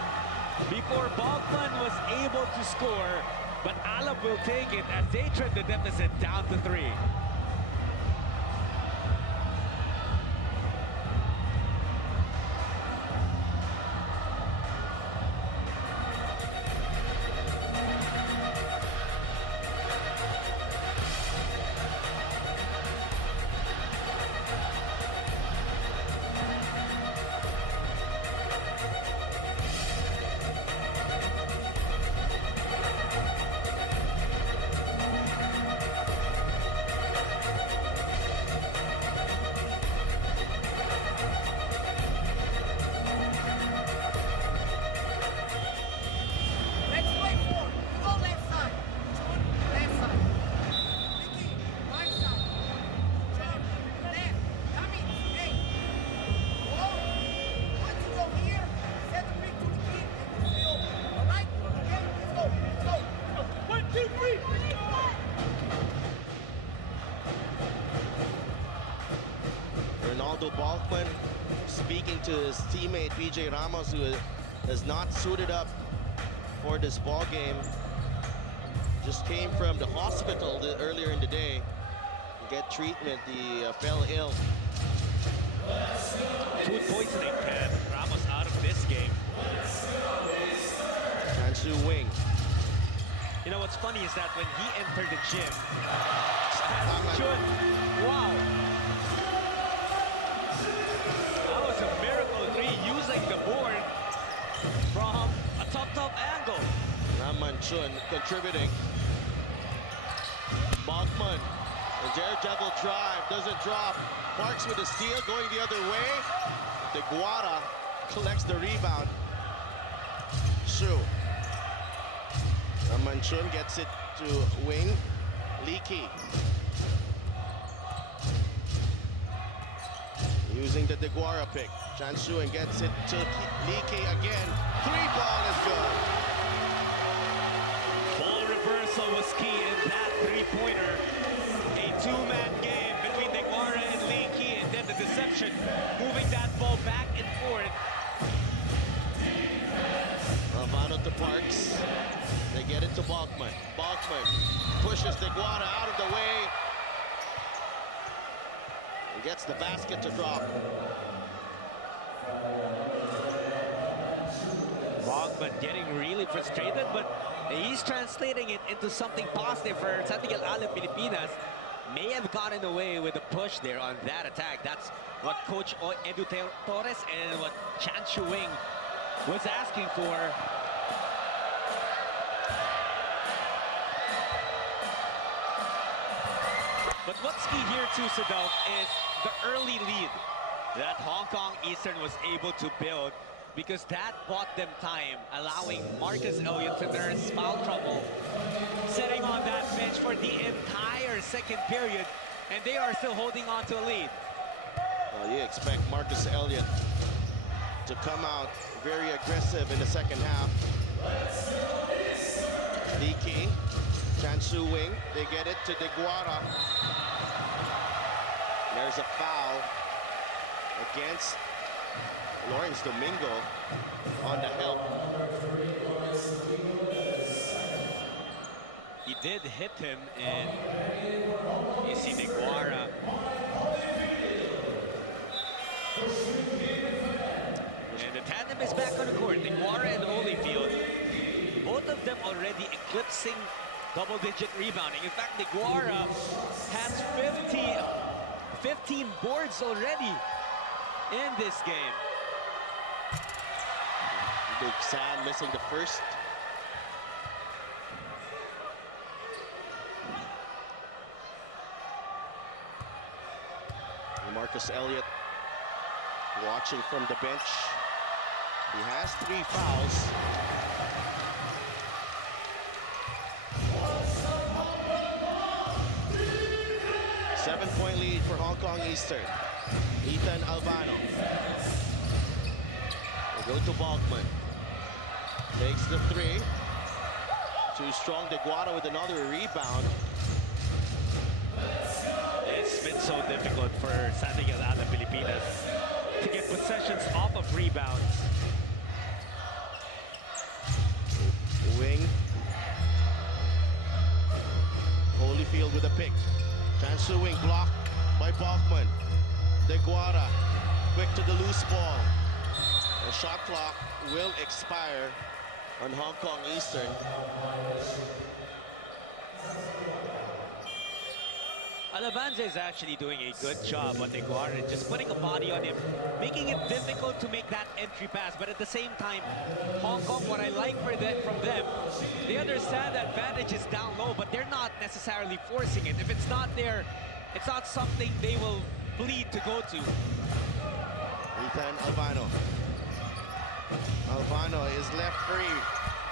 before Bachman was able to score, but Alab will take it as they trim the deficit down to 3. Bachman speaking to his teammate PJ Ramos, who has not suited up for this ball game. Just came from the hospital earlier in the day to get treatment. He fell ill. Food poisoning had Ramos out of this game. Chan Chu-Wing. You know what's funny is that when he entered the gym, wow. That was a miracle 3 using the board from a top angle. Raman Chun contributing. Bachman, the daredevil drive, doesn't drop. Parks with a steal, going the other way. Deguara collects the rebound. Shu. Raman Chun gets it to Wing. Leaky. Using the Deguara pick. Chan Shuing gets it to Lee Ki again. Three ball is good. Ball reversal was key in that three-pointer. A two-man game between Deguara and Lee Ki, and then the deception, moving that ball back and forth. Alvano to Parks. They get it to Balkman. Balkman pushes Deguara out of the way. He gets the basket to drop. Balkman getting really frustrated, but he's translating it into something positive for Miguel Alab Pilipinas. May have gotten away with a push there on that attack. That's what Coach Edu Torres and what Chan Shuing was asking for. But what's key here too, Sadok, is the early lead that Hong Kong Eastern was able to build, because that bought them time, allowing Marcus Elliott to nurse foul trouble, sitting on that bench for the entire second period, and they are still holding on to a lead. Well, you expect Marcus Elliott to come out very aggressive in the second half. Lee Ki, Chan Shuing, they get it to Deguara. There's a foul against Lawrence Domingo on the help. He did hit him, and you see Deguara. And the tandem is back on the court. Deguara and Holyfield, both of them already eclipsing double-digit rebounding. In fact, Deguara has 15 boards already in this game. Big Sam missing the first. Marcus Elliott watching from the bench. He has 3 fouls. Seven-point lead for Hong Kong Eastern. Ethan Alvano. They go to Balkman. Takes the 3. Too strong. Deguara with another rebound. It's been so difficult for Miguel Alab Pilipinas to get possessions off of rebounds. Wing. Holyfield with a pick. Chan Shuing blocked by Balkman. Deguara quick to the loose ball. The shot clock will expire on Hong Kong Eastern. Alabanza is actually doing a good job on Deguara, just putting a body on him, making it difficult to make that entry pass. But at the same time, Hong Kong, what I like from them, they understand that advantage is down low, but they're not necessarily forcing it. If it's not there, it's not something they will bleed to go to. Ethan Alvano. Alvano is left free.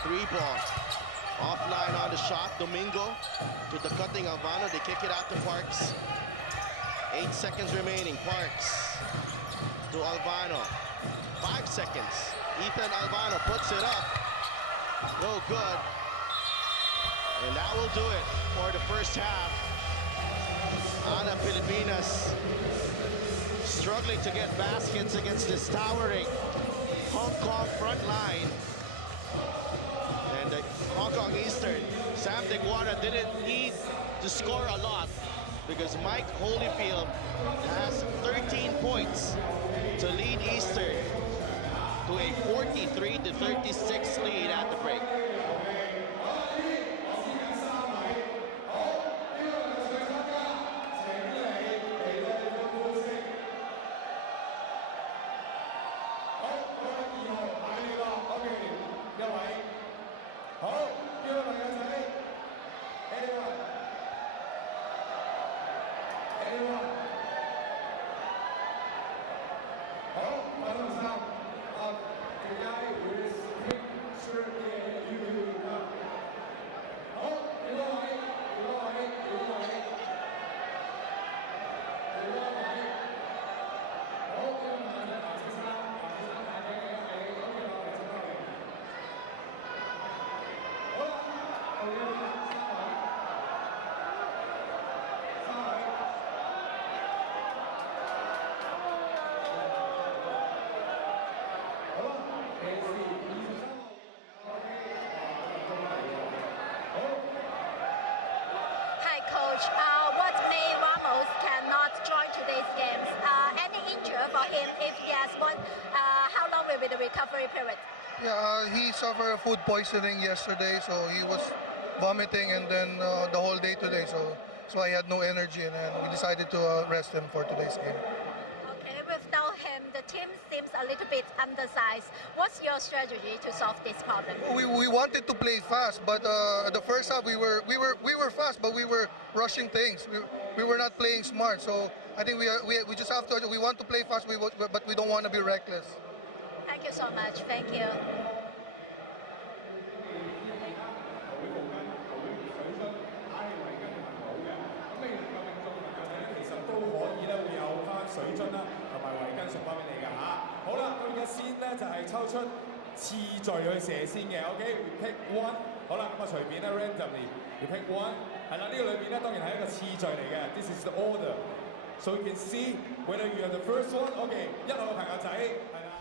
3 ball. Offline on the shot. Domingo to the cutting Alvano. They kick it out to Parks. 8 seconds remaining. Parks to Alvano. 5 seconds. Ethan Alvano puts it up. No good. And that will do it for the first half. Alab Pilipinas struggling to get baskets against this towering Hong Kong front line. And the Hong Kong Eastern, Sam Deguara didn't need to score a lot because Mike Holyfield has 13 points to lead Eastern to a 43-36 lead at the break. Coach, what made Ramos cannot join today's games? Any injury for him? If yes, how long will be the recovery period? Yeah, he suffered food poisoning yesterday, so he was vomiting and then the whole day today. So I had no energy, and then we decided to rest him for today's game. Okay, without him, the team seems a little bit undersized. What's your strategy to solve this problem? We wanted to play fast, but the first half we were fast, but we were rushing things. We were not playing smart. So I think we just have to. We want to play fast, but we don't want to be reckless. Thank you so much. Thank you. 水樽啦，同埋圍巾送翻俾你㗎嚇。好啦，咁而家先咧就係抽出次序去射先嘅 ，OK，we pick one。好啦，咁啊隨便啦 ，randomly，we pick one。係啦，呢個裏邊咧當然係一個次序嚟嘅 ，this is the order。So you can see whether you are the first one。OK， 一號嘅朋友仔係啦。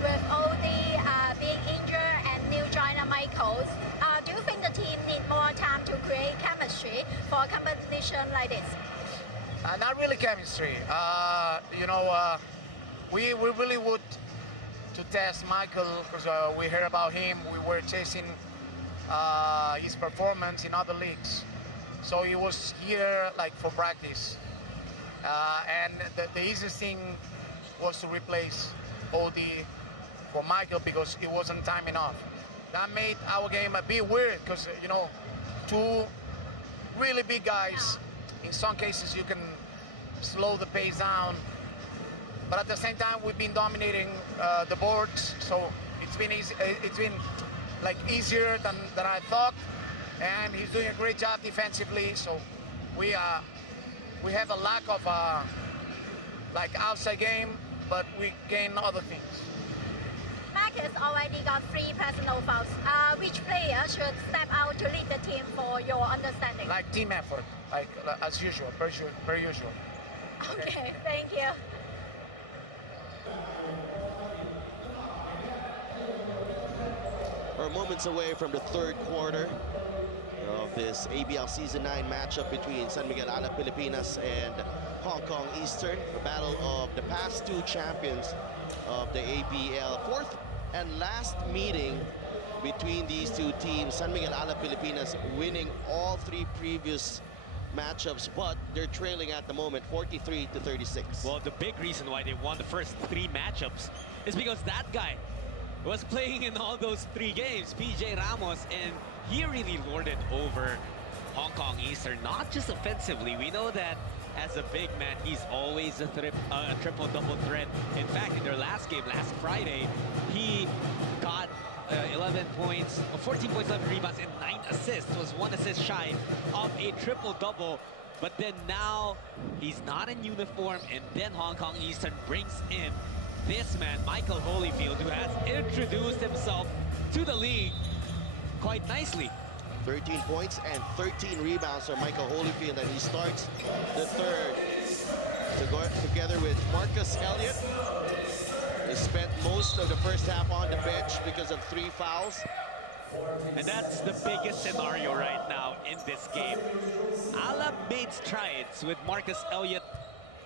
With Odie being injured and new joiner Michaels, do you think the team need more time to create chemistry for a competition like this? Not really chemistry. We really would to test Michael because we heard about him. We were chasing his performance in other leagues. So he was here like for practice. And the easiest thing was to replace OD for Michael because it wasn't time enough. That made our game a bit weird because, you know, two really big guys. In some cases, you can slow the pace down. But at the same time, we've been dominating the boards. So it's been easy. It's been like easier than I thought. And he's doing a great job defensively. So we have a lack of like outside game, but we gain other things. Marcus already got 3 personal fouls. Which player should step out to lead the team for your understanding? Like team effort, like as usual, per usual. Okay, thank you. We're moments away from the third quarter of this ABL Season 9 matchup between San Miguel Alab Pilipinas and Hong Kong Eastern, a battle of the past 2 champions of the ABL. Fourth and last meeting between these 2 teams. San Miguel Alab Pilipinas winning all 3 previous matchups, but they're trailing at the moment 43-36. Well, the big reason why they won the first 3 matchups is because that guy was playing in all those 3 games, PJ Ramos, and he really lorded over Hong Kong Eastern, not just offensively. We know that as a big man, he's always a triple-double threat. In fact, in their last game, last Friday, he got 11 points, 14 points, 11 rebounds, and 9 assists. Was 1 assist shy of a triple-double. But then now, he's not in uniform, and then Hong Kong Eastern brings in this man, Michael Holyfield, who has introduced himself to the league quite nicely. 13 points and 13 rebounds for Michael Holyfield, and he starts the third to go together with Marcus Elliott. They spent most of the first half on the bench because of 3 fouls. And that's the biggest scenario right now in this game. Alab made strides with Marcus Elliott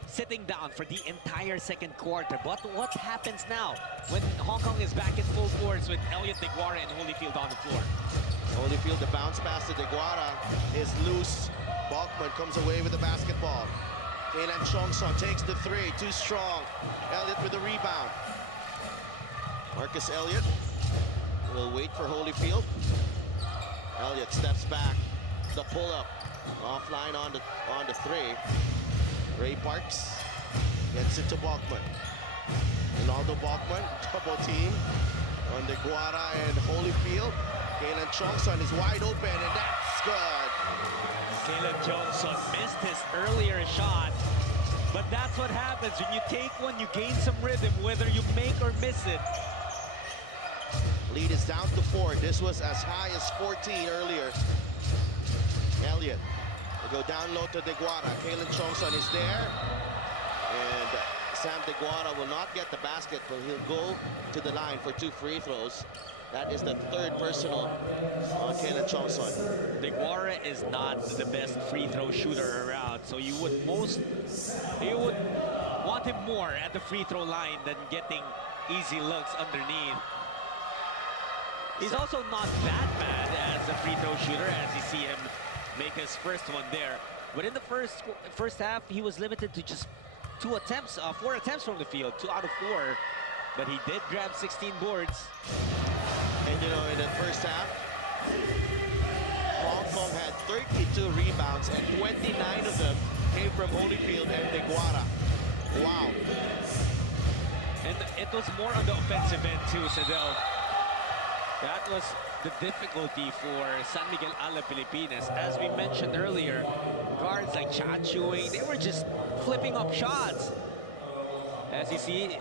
sitting down for the entire second quarter. But what happens now when Hong Kong is back in full force with Elliott, DeGuara, and Holyfield on the floor? Holyfield, the bounce pass to DeGuara is loose. Balkman comes away with the basketball. Kaylan Chongson takes the 3, too strong. Elliott with the rebound. Marcus Elliott will wait for Holyfield. Elliott steps back. The pull-up. Offline on the 3. Ray Parks gets it to Balkman. Ronaldo Balkman, double team on DeGuara and Holyfield. Kaylan Chongson is wide open, and that's good. Kaylan Chongson missed his earlier shot, but that's what happens when you take one, you gain some rhythm, whether you make or miss it. Lead is down to 4. This was as high as 14 earlier. Elliott will go down low to DeGuara. Kaylan Chongson is there, and Sam DeGuara will not get the basket, but he'll go to the line for 2 free throws. That is the 3rd personal on Kaylan Chongson. DeGuara is not the best free throw shooter around, so you would want him more at the free throw line than getting easy looks underneath. He's also not that bad as a free throw shooter, as you see him make his first one there. But in the first half, he was limited to just 4 attempts from the field, 2 out of 4. But he did grab 16 boards. And you know, in the first half, Hong Kong had 32 rebounds, and 29 of them came from Holyfield and DeGuara. Wow. And it was more on the offensive end too, Sadel. That was the difficulty for San Miguel Alab Pilipinas. As we mentioned earlier, guards like Chan Chuing, they were just flipping up shots. As you see,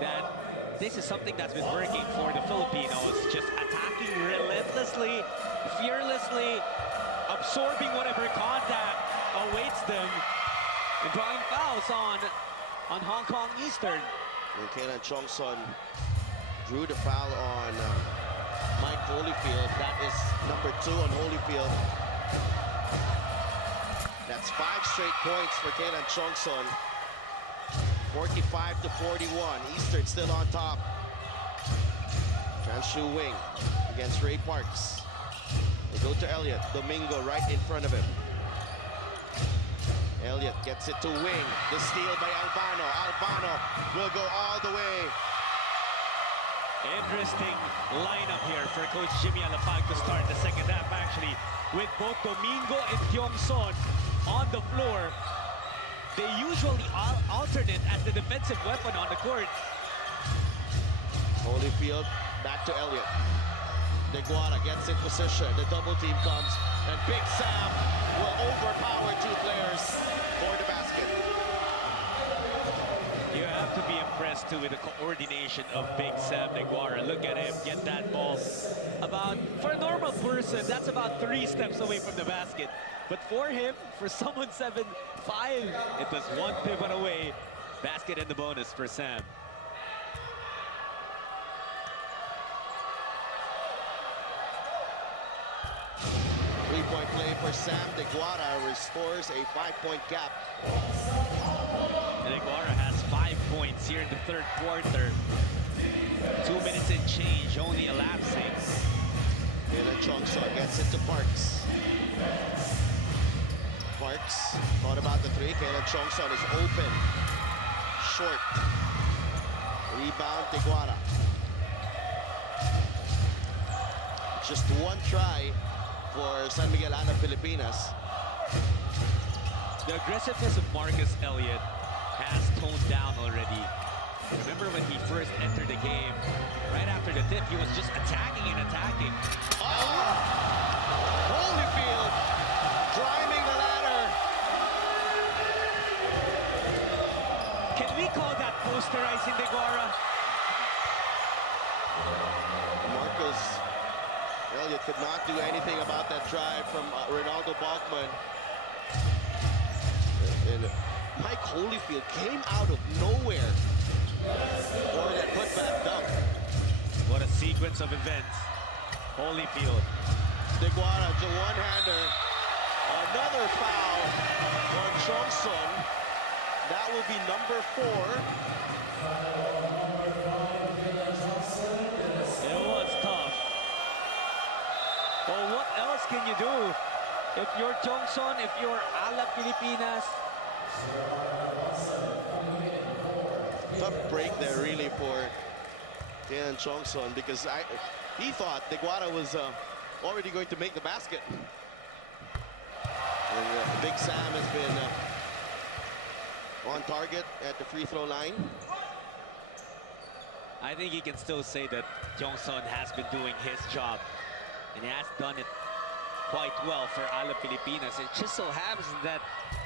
that this is something that's been working for the Filipinos, just attacking relentlessly, fearlessly, absorbing whatever contact awaits them, and drawing fouls on Hong Kong Eastern. And Kaylan Chongson drew the foul on Mike Holyfield. That is number 2 on Holyfield. That's 5 straight points for Kaylan Chongson. 45-41. Eastern still on top. Chan Shu Wing against Ray Parks. They go to Elliott. Domingo right in front of him. Elliott gets it to wing. The steal by Albano. Albano will go all the way. Interesting lineup here for Coach Jimmy Alapag to start the second half, actually, with both Domingo and Tiongson on the floor. They usually alternate as the defensive weapon on the court. Holyfield back to Elliott. Deguara gets in position. The double team comes, and Big Sam will overpower two players for the basket. You have to be impressed too with the coordination of Big Sam Deguara. Look at him get that ball. For a normal person, that's about 3 steps away from the basket. But for him, for someone 7'5", it was 1 pivot away. Basket and the bonus for Sam. Three-point play for Sam. Deguara restores a 5-point gap. Deguara has 5 points here in the third quarter. 2 minutes and change only elapsing. Kayla Chongson gets it to Parks. Parks thought about the three. Kayla Chongson is open. Short. Rebound, Deguara. Just one try for San Miguel Alab Pilipinas. The aggressiveness of Marcus Elliott has toned down already. Remember when he first entered the game, right after the tip, he was just attacking and attacking. Oh! Holyfield climbing the ladder. Can we call that posterizing Deguara? Marcus Elliott could not do anything about that drive from Ronaldo Balkman. And Mike Holyfield came out of nowhere for that putback dunk. What a sequence of events. Holyfield. Deguara, the one-hander. Another foul on Chongson. That will be number 4. It was tough. Well, what else can you do? If you're Chongson, if you're Alab Pilipinas. Tough break there really for Dan Chongson, because he thought Deguara was already going to make the basket. And Big Sam has been on target at the free throw line. I think you can still say that Chongson has been doing his job, and he has done it quite well for Alab Pilipinas. It just so happens that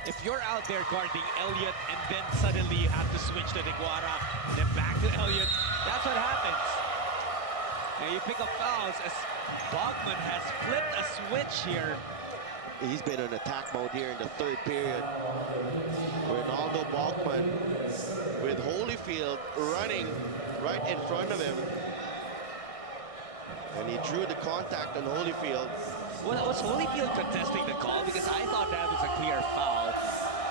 if you're out there guarding Elliott and then suddenly you have to switch to Deguara, then back to Elliott, that's what happens. Now you pick up fouls as Bogman has flipped a switch here. He's been in attack mode here in the third period. Ronaldo Balkman with Holyfield running right in front of him. And he drew the contact on Holyfield. Was Holyfield contesting the call? Because I thought that was a clear foul.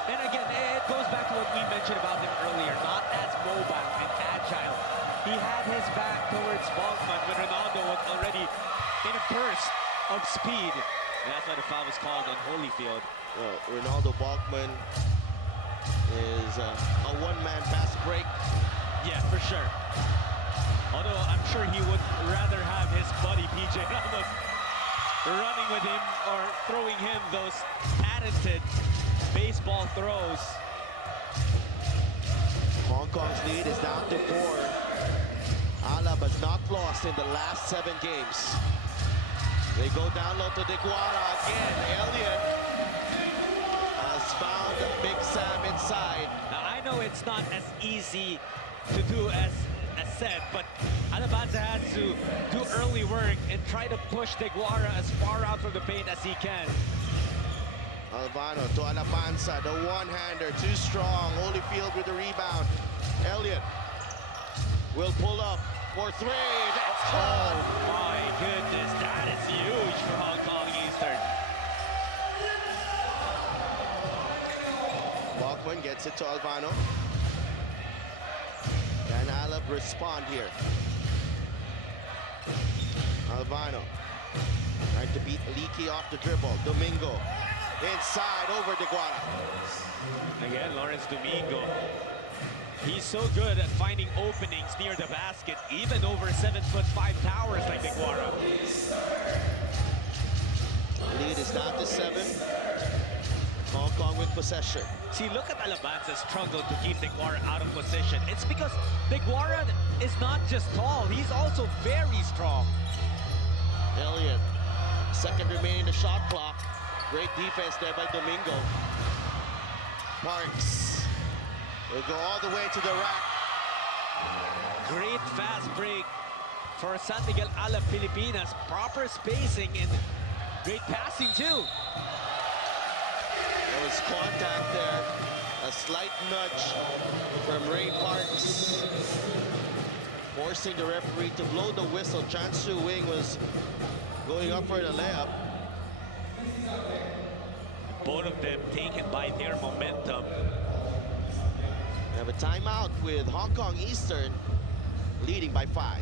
And again, it goes back to what we mentioned about him earlier, not as mobile and agile. He had his back towards Balkman when Ronaldo was already in a burst of speed. And that's why the foul was called on Holyfield. Well, Ronaldo Balkman is a one-man fast break. Yeah, for sure. Although I'm sure he would rather have his buddy PJ Ramos running with him or throwing him those patented baseball throws. Hong Kong's lead is down to 4. Alab has not lost in the last 7 games. They go down low to Deguara again. Elliott has found Big Sam inside. Now I know it's not as easy to do as said, but Alabanza has to do early work and try to push Deguara as far out from the paint as he can. Albano to Alabanza, the one-hander, too strong. Holyfield with the rebound. Elliott will pull up for 3. That's good. Oh my goodness, that is huge for Hong Kong Eastern. Balkman gets it to Albano. Can Alab respond here? Albano trying to beat Leakey off the dribble. Domingo inside over De Guara. Again, Lawrence Domingo. He's so good at finding openings near the basket, even over 7'5" towers like De Guara. Lead is down to 7. Hong Kong with possession. See, look at Alabanza's struggle to keep De Guara out of position. It's because De Guara is not just tall, he's also very strong. Elliott, second remaining the shot clock. Great defense there by Domingo. Parks will go all the way to the rack. Great fast break for San Miguel Alab Pilipinas. Proper spacing and great passing too. There was contact there. A slight nudge from Ray Parks, forcing the referee to blow the whistle. Chan Su Wing was going up for the layup. Both of them taken by their momentum. We have a timeout with Hong Kong Eastern leading by 5.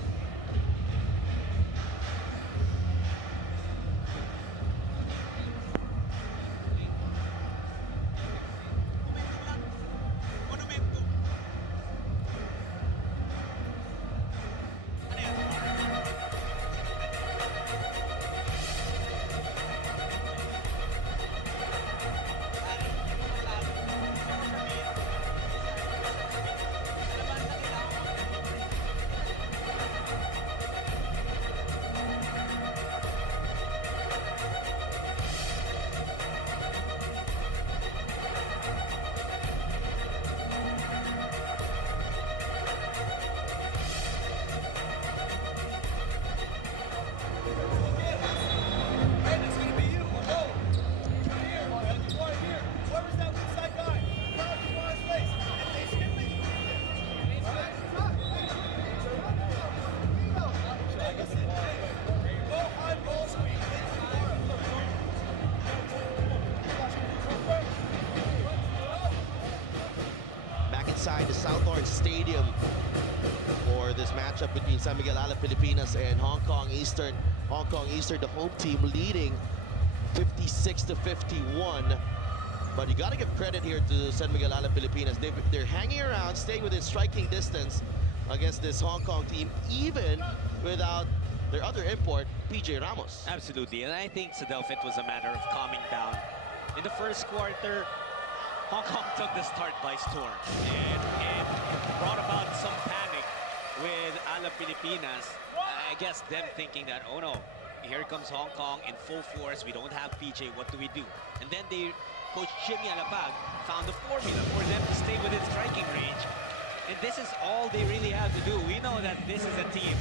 Inside the Southorn Stadium for this matchup between San Miguel Alab Pilipinas and Hong Kong Eastern. Hong Kong Eastern, the home team, leading 56-51. But you got to give credit here to San Miguel Alab Pilipinas. They're hanging around, staying within striking distance against this Hong Kong team, even without their other import, PJ Ramos. Absolutely, and I think Sadelf, it was a matter of calming down. In the first quarter, Hong Kong took the start by storm, and it brought about some panic with Alab Pilipinas. I guess them thinking that, oh no, here comes Hong Kong in full force, we don't have PJ, what do we do? And then Coach Jimmy Alapag found the formula for them to stay within striking range. And this is all they really have to do. We know that this is a team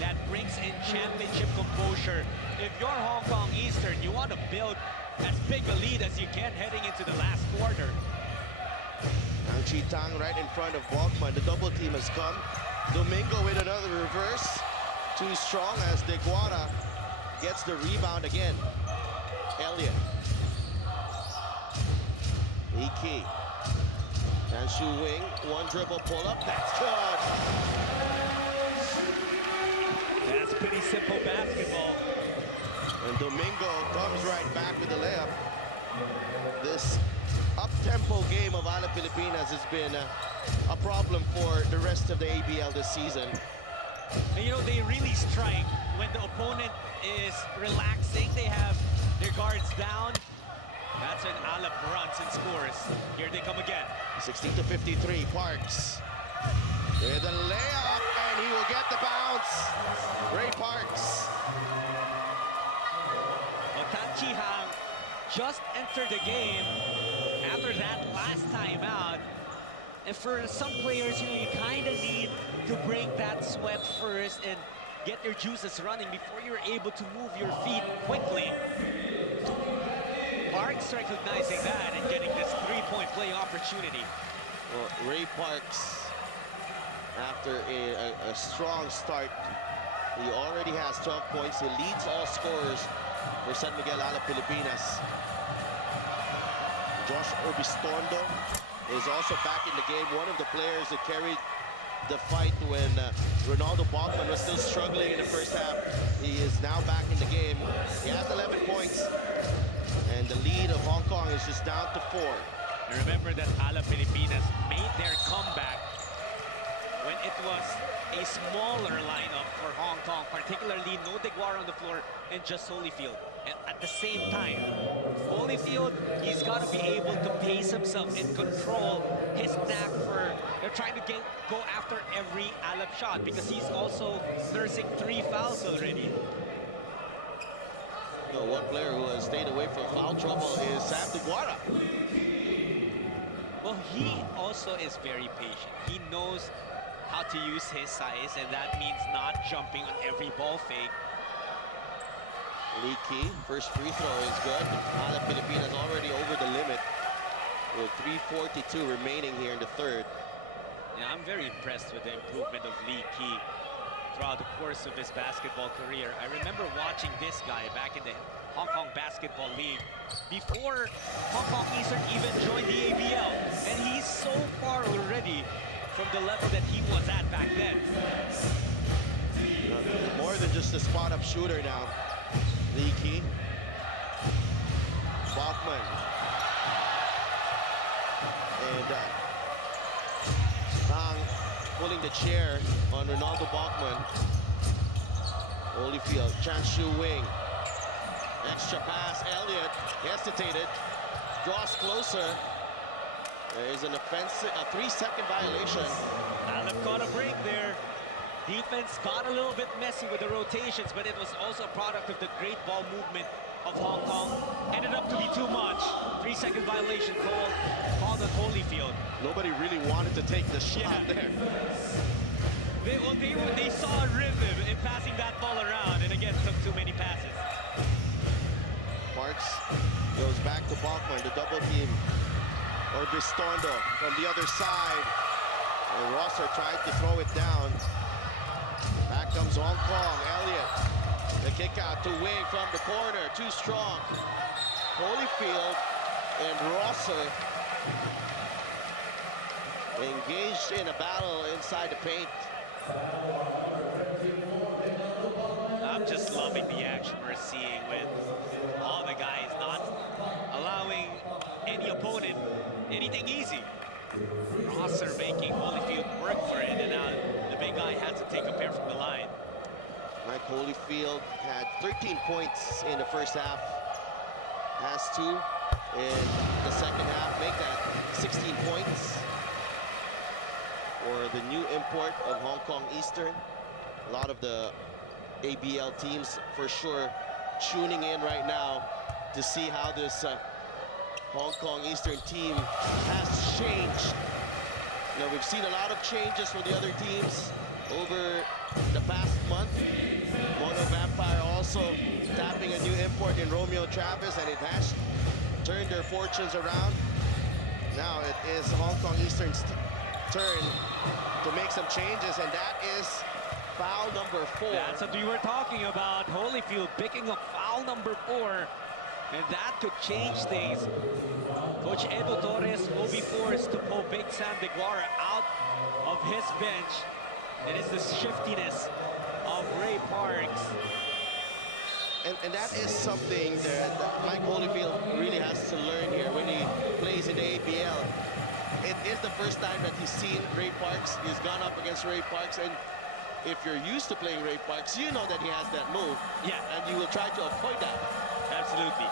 that brings in championship composure. If you're Hong Kong Eastern, you want to build as big a lead as you can heading into the last quarter. Ang Chi Tang right in front of Balkman. The double team has come. Domingo with another reverse. Too strong as De Guara gets the rebound again. Elliott. Iki. And Shu Wing, one dribble pull up. That's good. That's pretty simple basketball. And Domingo comes right back with the layup. This up-tempo game of Alab Pilipinas has been a problem for the rest of the ABL this season. And you know, they really strike when the opponent is relaxing. They have their guards down. That's when Alab runs and scores. Here they come again. 60-53, Parks. With a layup, and he will get the bounce. Ray Parks. Tan Chi Hang just entered the game after that last time out. And for some players, you know, you kind of need to break that sweat first and get your juices running before you're able to move your feet quickly. Parks recognizing that and getting this three-point play opportunity. Well, Ray Parks, after a strong start, he already has 12 points. He leads all scorers for San Miguel Alab Pilipinas. Josh Obistondo is also back in the game. One of the players that carried the fight when Ronaldo Balkman was still struggling in the first half. He is now back in the game. He has 11 points. And the lead of Hong Kong is just down to 4. And remember that Alab Pilipinas made their comeback when it was a smaller lineup for Hong Kong, particularly no Deguara on the floor and just Holyfield. And at the same time, Holyfield, he's got to be able to pace himself and control his knack for trying to go after every Alab shot, because he's also nursing 3 fouls already. One player who has stayed away from foul trouble is Sam Deguara. Well, he also is very patient. He knows how to use his size, and that means not jumping on every ball fake. Lee Key, first free throw is good. Alab Pilipinas already over the limit with 3:42 remaining here in the third. Yeah, I'm very impressed with the improvement of Lee Key throughout the course of his basketball career. I remember watching this guy back in the Hong Kong Basketball League before Hong Kong Eastern even joined the ABL. And he's so far already from the level that he was at back then. More than just a spot-up shooter now. Lee Key. Bachman. And Tang pulling the chair on Ronaldo Bachman. Holyfield, Chan Shu Wing. Extra pass, Elliott hesitated, draws closer. There is an offensive, a 3-second violation. Alab caught a break there. Defense got a little bit messy with the rotations, but it was also a product of the great ball movement of Hong Kong. Ended up to be too much. 3-second violation called on Holyfield. Nobody really wanted to take the shot there. They saw a rhythm in passing that ball around, and again took too many passes. Marks goes back to Bachman, the double team. Or Bistondo from the other side. And Rosser tried to throw it down. Back comes Hong Kong. Elliott, the kick out to Wing from the corner. Too strong. Holyfield and Rosser engaged in a battle inside the paint. I'm just loving the action we're seeing with all the guys not allowing any opponent anything easy. Rosser making Holyfield work for it, and now the big guy has to take a pair from the line. Mike Holyfield had 13 points in the first half. Has 2 in the second half. Make that 16 points for the new import of Hong Kong Eastern. A lot of the ABL teams for sure tuning in right now to see how this Hong Kong Eastern team has changed. You know, we've seen a lot of changes from the other teams over the past month. Mono Vampire also tapping a new import in Romeo Travis, and it has turned their fortunes around. Now it is Hong Kong Eastern's turn to make some changes, and that is foul number 4. That's what we were talking about. Holyfield picking up foul number 4, and that could change things. Coach Edo Torres will be forced to pull Big Sam Deguara out of his bench. It is the shiftiness of Ray Parks. And that is something that Mike Holyfield really has to learn here when he plays in the ABL. It is the first time that he's seen Ray Parks. He's gone up against Ray Parks, and if you're used to playing Ray Parks, you know that he has that move. Yeah. And you will try to avoid that. Absolutely.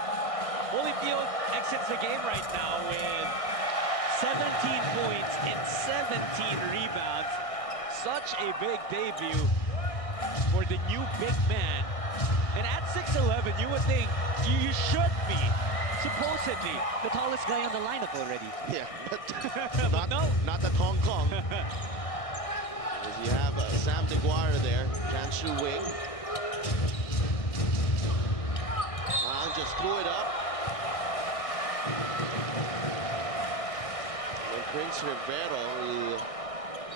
Holyfield exits the game right now with 17 points and 17 rebounds. Such a big debut for the new big man. And at 6'11", you would think you should be supposedly the tallest guy on the lineup already. Yeah, but, but no. Not at Hong Kong. You have Sam Deguara there, Chan Shu Wing. Just threw it up. And Prince Rivero, who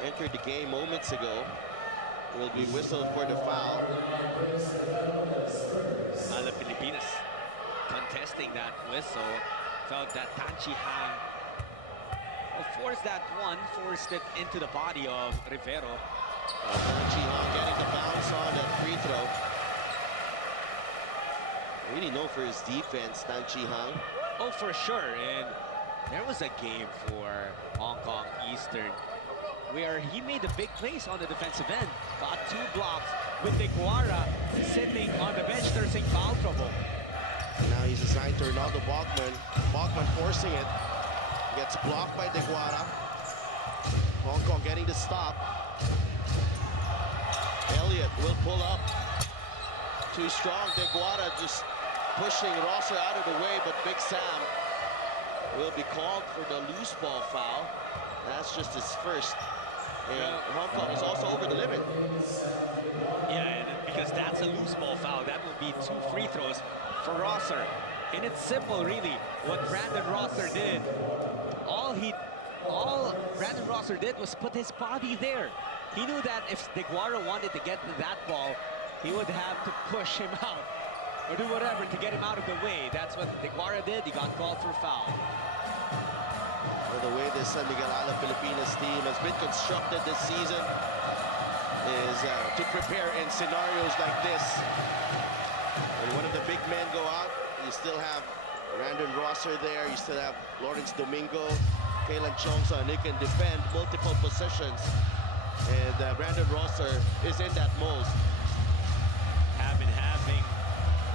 entered the game moments ago, will be whistled for the foul. Alab Pilipinas contesting that whistle. Felt that Tan Chi Hang forced that one, forced it into the body of Rivero. Tan Chi Hang getting the bounce on that free throw. Really known for his defense, Tang Chi Hang. Oh, for sure. And there was a game for Hong Kong Eastern where he made a big place on the defensive end. Got 2 blocks with Deguara sitting on the bench nursing foul trouble. Now he's assigned to Ronaldo Bachman. Bachman forcing it. Gets blocked by Deguara. Hong Kong getting the stop. Elliott will pull up. Too strong. Deguara just pushing Rosser out of the way, but Big Sam will be called for the loose ball foul. That's just his first. And Hong Kong is also over the limit. Yeah, and because that's a loose ball foul, that will be 2 free throws for Rosser. And it's simple, really. What Brandon Rosser did, all Brandon Rosser did was put his body there. He knew that if Deguara wanted to get to that ball, he would have to push him out or do whatever to get him out of the way. That's what Deguara did. He got called for foul. Well, the way this Miguel Alab Pilipinas team has been constructed this season is to prepare in scenarios like this. When one of the big men go out, you still have Brandon Rosser there, you still have Lawrence Domingo, Kalen Chongsa, and they can defend multiple positions. And Brandon Rosser is in that mold. Have been having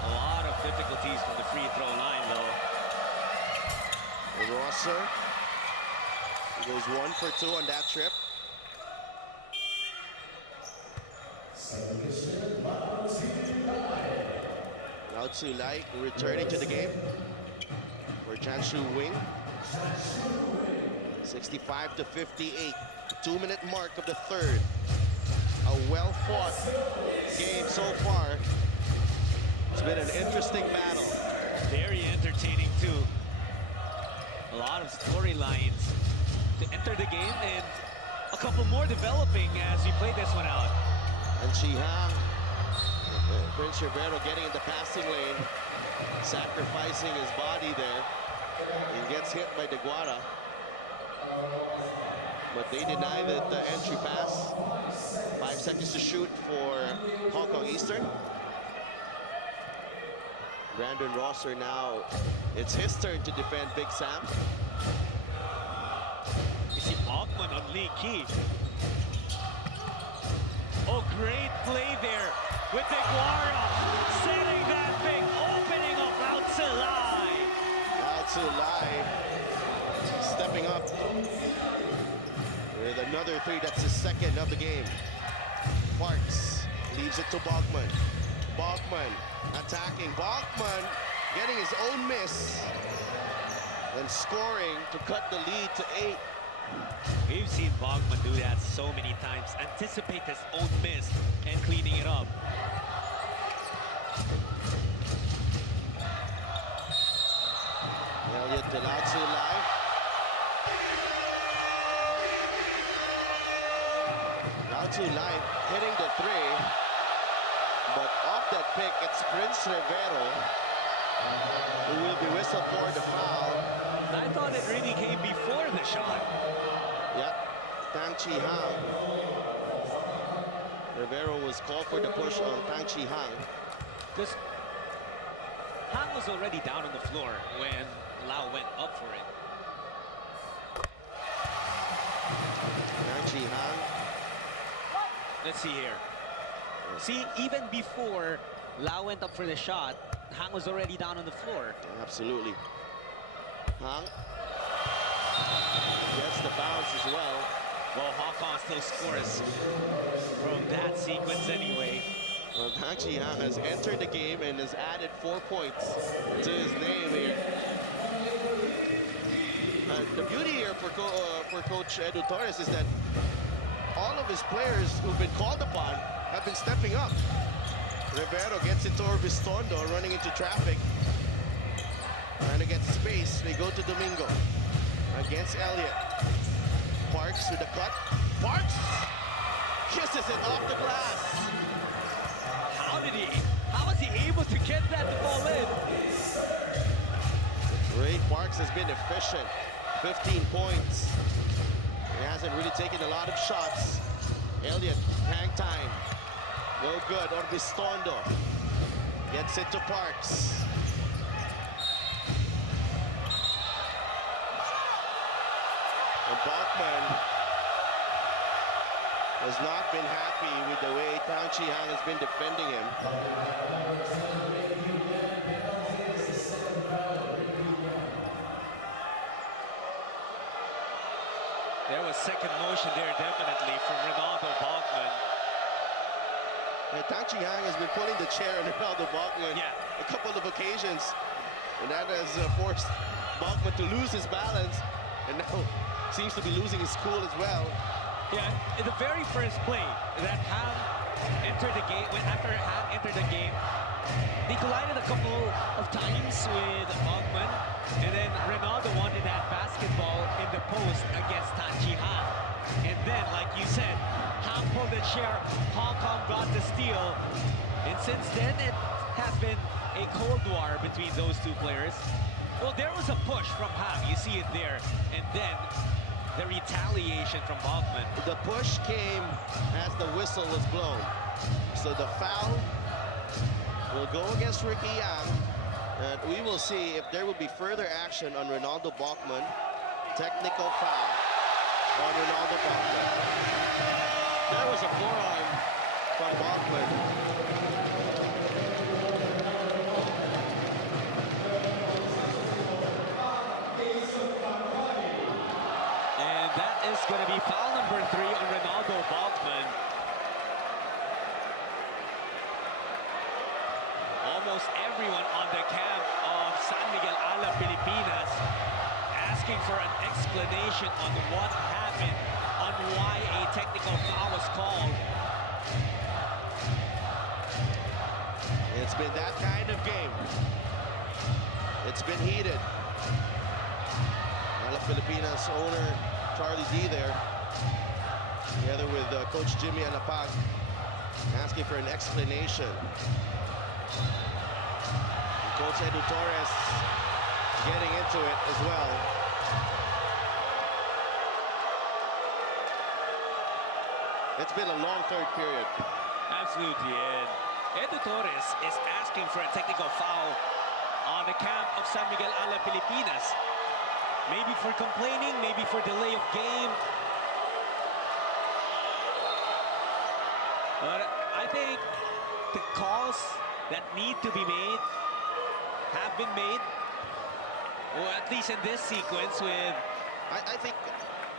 a lot of difficulties from the free throw line, though. Rosser goes 1 for 2 on that trip. Now to Lai returning to the game for Chanshu Wing. 65 to 58. 2-minute mark of the third. A well-fought game so far. It's been an interesting battle. Very entertaining, too. A lot of storylines to enter the game, and a couple more developing as we play this one out. And Chi Hang, Prince Rivero getting in the passing lane, sacrificing his body there, and gets hit by Deguara. But they deny the entry pass. 5 seconds to shoot for Hong Kong Eastern. Brandon Rosser now, it's his turn to defend Big Sam. You see Bachman on Lee Key. Oh, great play there with Deguara, setting that big opening of Lao Tzu Lai. Lao Tzu Lai stepping up with another 3. That's his second of the game. Parks leaves it to Bachman. Bachman attacking. Bachman getting his own miss and scoring to cut the lead to 8. We've seen Bachman do that so many times. Anticipate his own miss and cleaning it up. Elliott to Lao Tzu Lai. Lao Tzu Lai hitting the 3. But off that pick, it's Prince Rivero who will be whistled for the foul. I thought it really came before the shot. Yep, Tang Chi Hang. Rivero was called for the push on Tang Chi Hang. Because Hang was already down on the floor when Lau went up for it. Tang Chi Hang. Let's see here. See, even before Lau went up for the shot, Hang was already down on the floor. Absolutely. Hang gets the bounce as well. Well, Hong Kong still scores from that sequence anyway. Well, Tang Chi Hang has entered the game and has added 4 points to his name here. The beauty here for Coach Edu Torres is that all of his players who've been called upon have been stepping up. Rivero gets into Orbistondo, running into traffic. Trying to get space. They go to Domingo against Elliott. Parks with the cut. Parks kisses it off the glass. How was he able to get that to fall in? Ray Parks has been efficient. 15 points. He hasn't really taken a lot of shots. Elliott, hang time. No good. Orbistondo Gets it to Parks. And Bachman has not been happy with the way Tang Chi-hang has been defending him. There was second motion there, definitely, from Ronaldo Bachman. And Tang Chi-hang has been pulling the chair on Ronaldo Bachman a couple of occasions. And that has forced Bachman to lose his balance. And now seems to be losing his cool as well. Yeah, in the very first play that Han entered the game, after Han entered the game, they collided a couple of times with Bachman, and then Ronaldo wanted that basketball in the post against Tang Chi-hang. And then, like you said, Han pulled the chair, Hong Kong got the steal, and since then it has been a cold war between those two players. Well, there was a push from Han, you see it there, and then the retaliation from Bachman. The push came as the whistle was blown. So the foul will go against Ricky Yang, and we will see if there will be further action on Ronaldo Bachman. Technical foul on Ronaldo Bachman. There was a forearm from Bachman. Is going to be foul number 3 on Ronaldo Bachman. Almost everyone on the camp of San Miguel Alab Pilipinas asking for an explanation on what happened, on why a technical foul was called. It's been that kind of game. It's been heated. Alab Pilipinas owner Charlie D there, together with Coach Jimmy Alapag, asking for an explanation. And Coach Edu Torres getting into it as well. It's been a long third period. Absolutely, and Edu Torres is asking for a technical foul on the camp of San Miguel Alab Pilipinas. Maybe for complaining, maybe for delay of game. But I think the calls that need to be made have been made. Or at least in this sequence with... I think...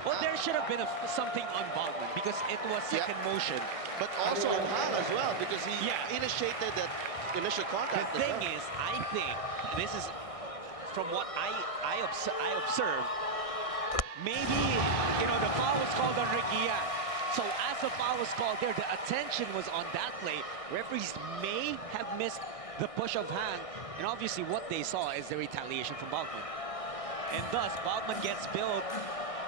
Well, there should have been something on Bachman because it was second motion. But also on Han as well because he initiated that initial contact. The thing is, I think, this is... From what I observed, maybe, you know, the foul was called on Ricky Yang. So as the foul was called there, the attention was on that play. Referees may have missed the push of Han, and obviously what they saw is the retaliation from Bachman. And thus, Bachman gets billed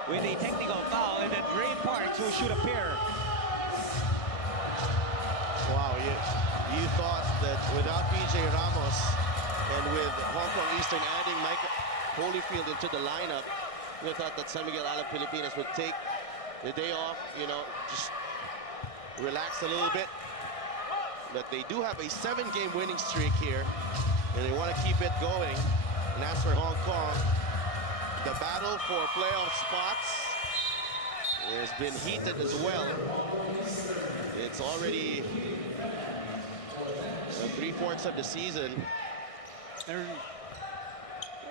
with a technical foul, and then Ray Parks will shoot a pair. Wow, you thought that without PJ Ramos, and with Hong Kong Eastern adding Mike Holyfield into the lineup, we thought that San Miguel Alab Pilipinas would take the day off, you know, just relax a little bit. But they do have a 7-game winning streak here, and they want to keep it going. And as for Hong Kong, the battle for playoff spots has been heated as well. It's already 3/4 of the season. You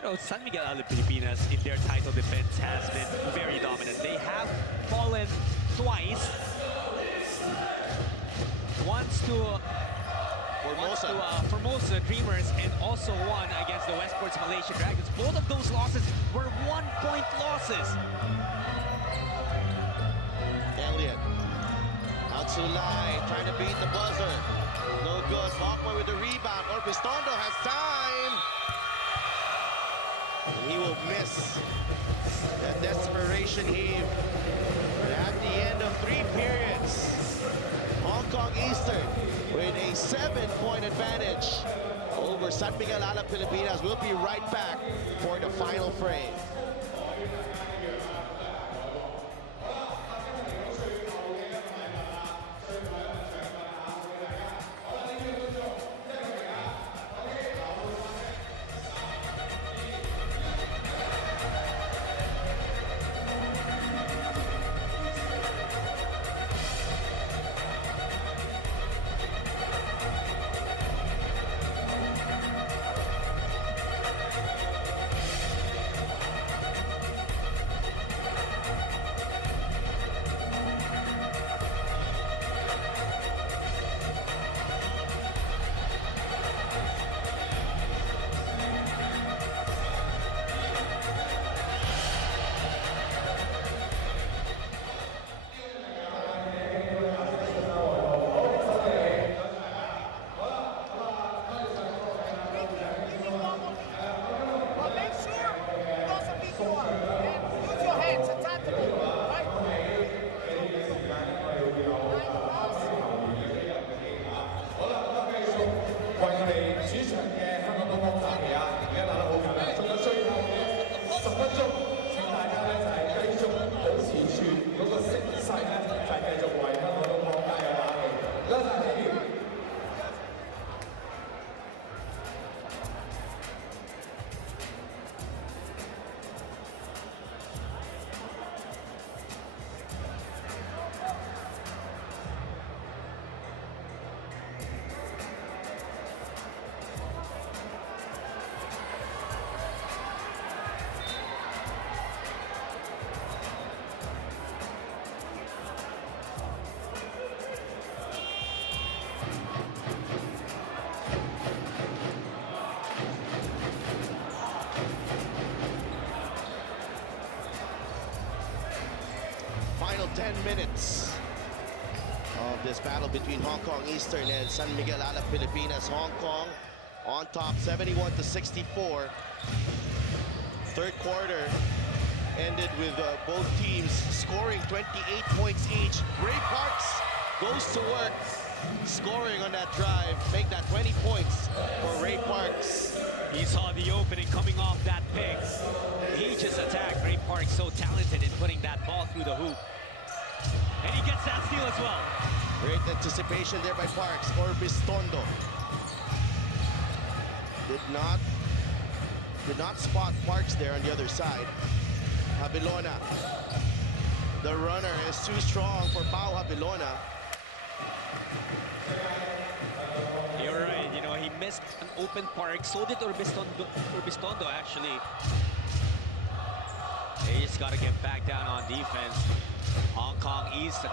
know, San Miguel Alab Pilipinas in their title defense has been very dominant. They have fallen twice. Once to Formosa Dreamers and also one against the Westport's Malaysia Dragons. Both of those losses were 1-point losses. Elliott out to line, trying to beat the buzzer. No good. Bachman with the rebound. Orbistondo has time. And he will miss that desperation heave. And at the end of 3 periods, Hong Kong Eastern with a 7-point advantage over San Miguel Alab Pilipinas. We'll be right back for the final frame. final 10 minutes of this battle between Hong Kong Eastern and San Miguel Alab Pilipinas. Hong Kong on top 71-64. Third quarter ended with both teams scoring 28 points each. Ray Parks goes to work, scoring on that drive, make that 20 points for Ray Parks. He saw the opening coming off that pick. He just attacked. Ray Parks, so talented in putting that ball through the hoop. And he gets that steal as well. Great anticipation there by Parks. Orbistondo did not spot Parks there on the other side. Habilona. The runner is too strong for Pau Habilona. You're right, you know, he missed an open Park. So did Orbistondo actually. They just got to get back down on defense. Hong Kong Eastern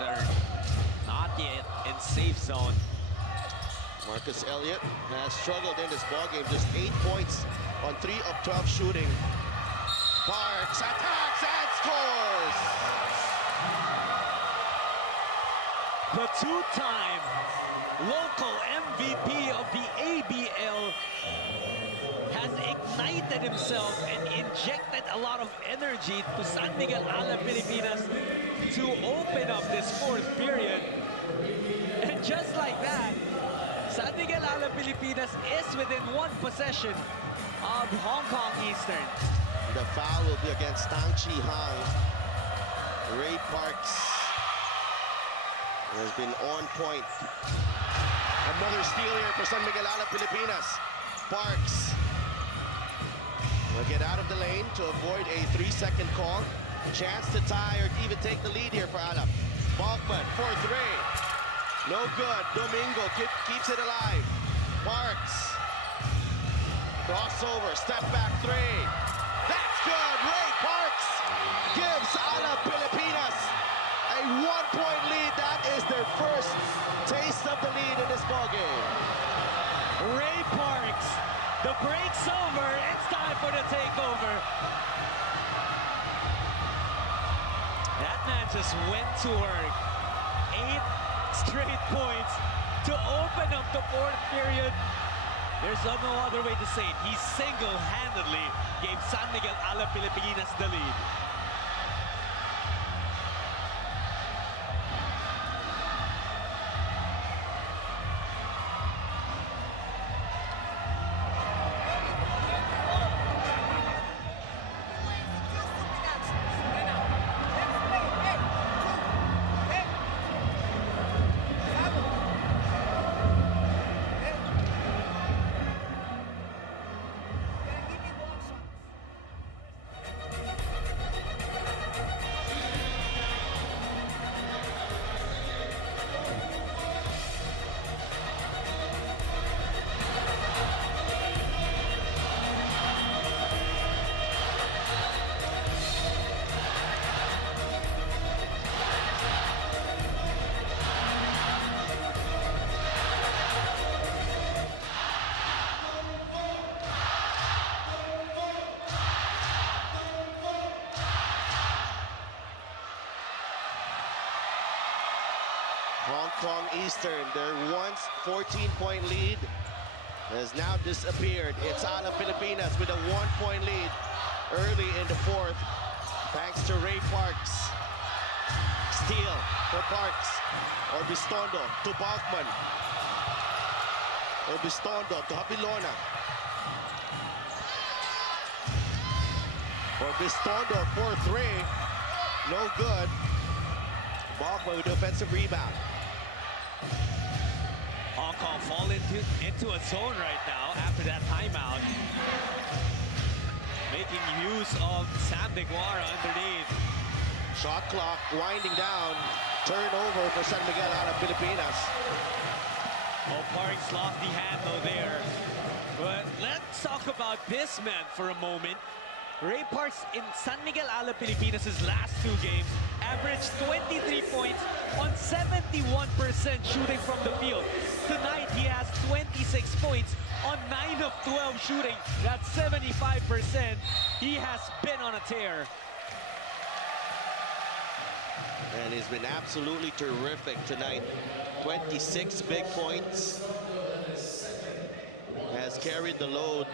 not yet in safe zone. Marcus Elliott has struggled in this ballgame. Just 8 points on 3 of 12 shooting. Parks attacks and scores! The two-time local MVP of the ABL has ignited himself and injected a lot of energy to San Miguel Alab Pilipinas to open up this fourth period. And just like that, San Miguel Alab Pilipinas is within one possession of Hong Kong Eastern. The foul will be against Tang Chi Hang. Ray Parks has been on point. Another steal here for San Miguel Alab Pilipinas. Parks will get out of the lane to avoid a 3-second call. Chance to tie or even take the lead here for Alab. Bachman for 3. No good. Domingo keeps it alive. Parks. Crossover. Step back 3. That's good. Ray Parks gives Alab Pilipinas a 1-point lead. That is their first taste of the lead in this ballgame. Ray Parks. The break's over. It's time for the takeover. That man just went to work. 8 straight points to open up the fourth period. There's no other way to say it. He single-handedly gave San Miguel Alab Pilipinas the lead. Hong Kong Eastern, their once 14-point lead has now disappeared. It's Alab Pilipinas with a 1-point lead early in the fourth, thanks to Ray Parks. Steal for Parks. Orbistondo to Bachman. Orbistondo to Habilona. Orbistondo for 3. No good. Bachman with the offensive rebound. Hong Kong fall into a zone right now after that timeout. Making use of Sam Deguara underneath. Shot clock winding down. Turnover for San Miguel Alab Pilipinas. Oh, Parks lost the handle there. But let's talk about this man for a moment. Ray Parks in San Miguel Alab Pilipinas' last 2 games averaged 23 points on 71% shooting from the field. Tonight, he has 26 points on 9 of 12 shooting. That's 75%. He has been on a tear. And he's been absolutely terrific tonight. 26 big points. Has carried the load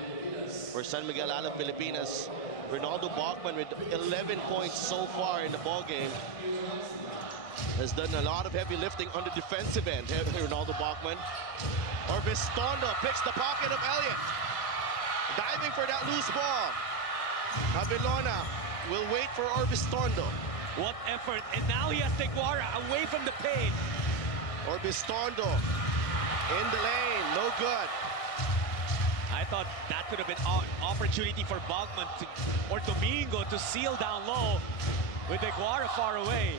for San Miguel Alab Pilipinas. Ronaldo Bachman with 11 points so far in the ball game. Has done a lot of heavy lifting on the defensive end. Ronaldo Bachman. Orbistondo picks the pocket of Elliott. Diving for that loose ball. Avilona will wait for Orbistondo. What effort, and now he has Teguara away from the paint. Orbistondo in the lane, no good. I thought that could have been an opportunity for Bachman or Domingo to seal down low with Teguara far away.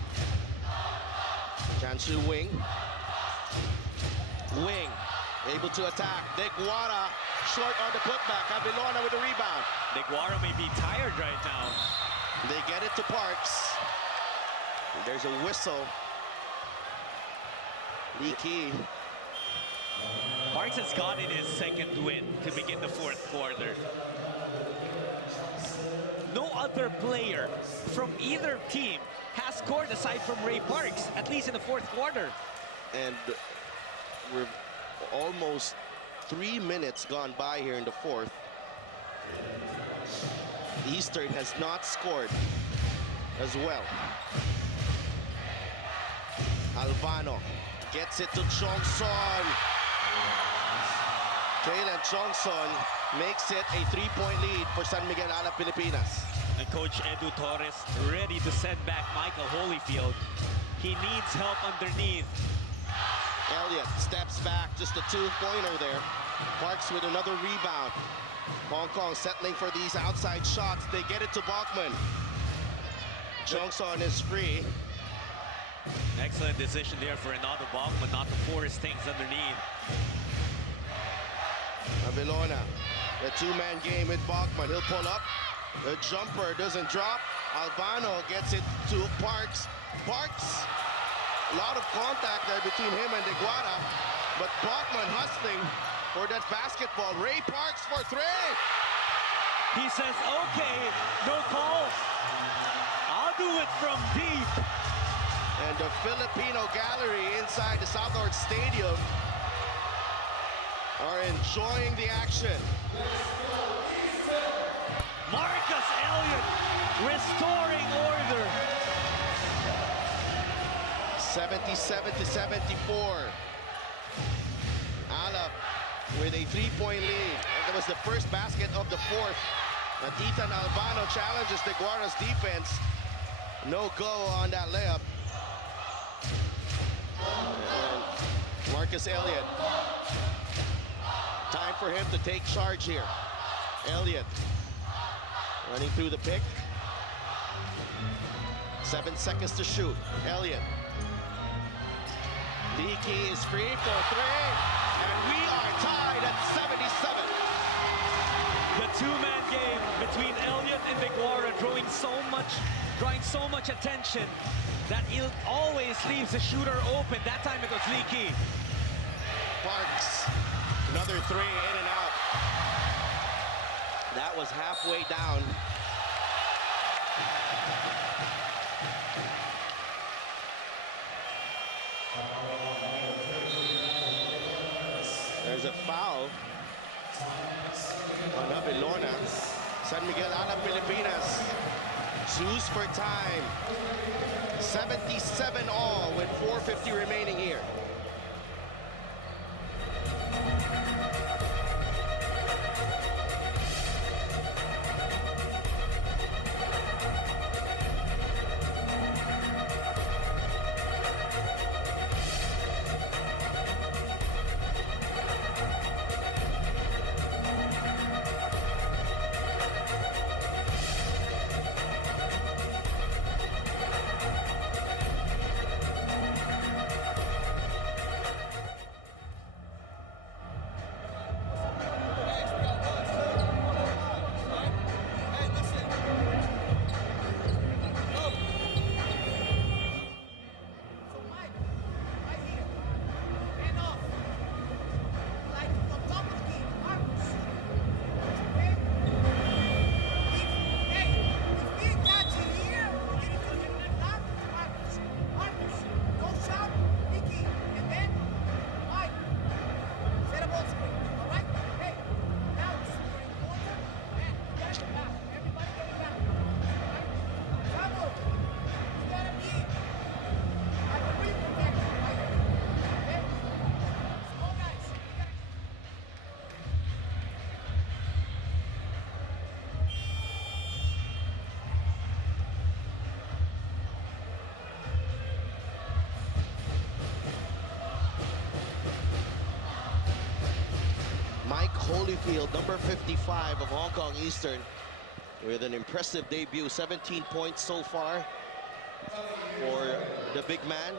Chanshu Wing. Wing able to attack. Teguara short on the putback. Avilona with the rebound. Teguara may be tired right now. They get it to Parks. There's a whistle. Lee Key. Parks has gotten his second win to begin the fourth quarter. No other player from either team has scored aside from Ray Parks, at least in the fourth quarter. And we're almost 3 minutes gone by here in the fourth. Eastern has not scored as well. Alvano gets it to Chongson. Kaylan Chongson makes it a 3-point lead for San Miguel Alab Pilipinas. And Coach Edu Torres ready to send back Michael Holyfield. He needs help underneath. Elliott steps back, just a 2-pointer there. Parks with another rebound. Hong Kong settling for these outside shots. They get it to Bachman. Chongson is free. Excellent decision there for Ronaldo Bachman not to force things underneath. Avilona, the two-man game with Bachman. He'll pull up. The jumper doesn't drop. Alvano gets it to Parks. Parks, a lot of contact there between him and Teguara, but Bachman hustling for that basketball. Ray Parks for 3. He says, okay, no call. I'll do it from deep. And the Filipino gallery inside the Southport Stadium are enjoying the action. Marcus Elliott restoring order. 77-74. Alab with a 3-point lead. And that was the first basket of the fourth. And Ethan Albano challenges Teguara's defense. No go on that layup. And Marcus Elliott. Time for him to take charge here. Elliott running through the pick. 7 seconds to shoot. Elliott. Leakey is free for 3. And we are tied at 77. The two-man game between Elliott and Teguara drawing so much attention that it always leaves the shooter open. That time it was Leakey. Parks. Another 3 in and out. That was halfway down. There's a foul on Avilona. San Miguel Alab Pilipinas choose for time. 77 all with 4:50 remaining here. Holyfield, number 55 of Hong Kong Eastern, with an impressive debut, 17 points so far for the big man.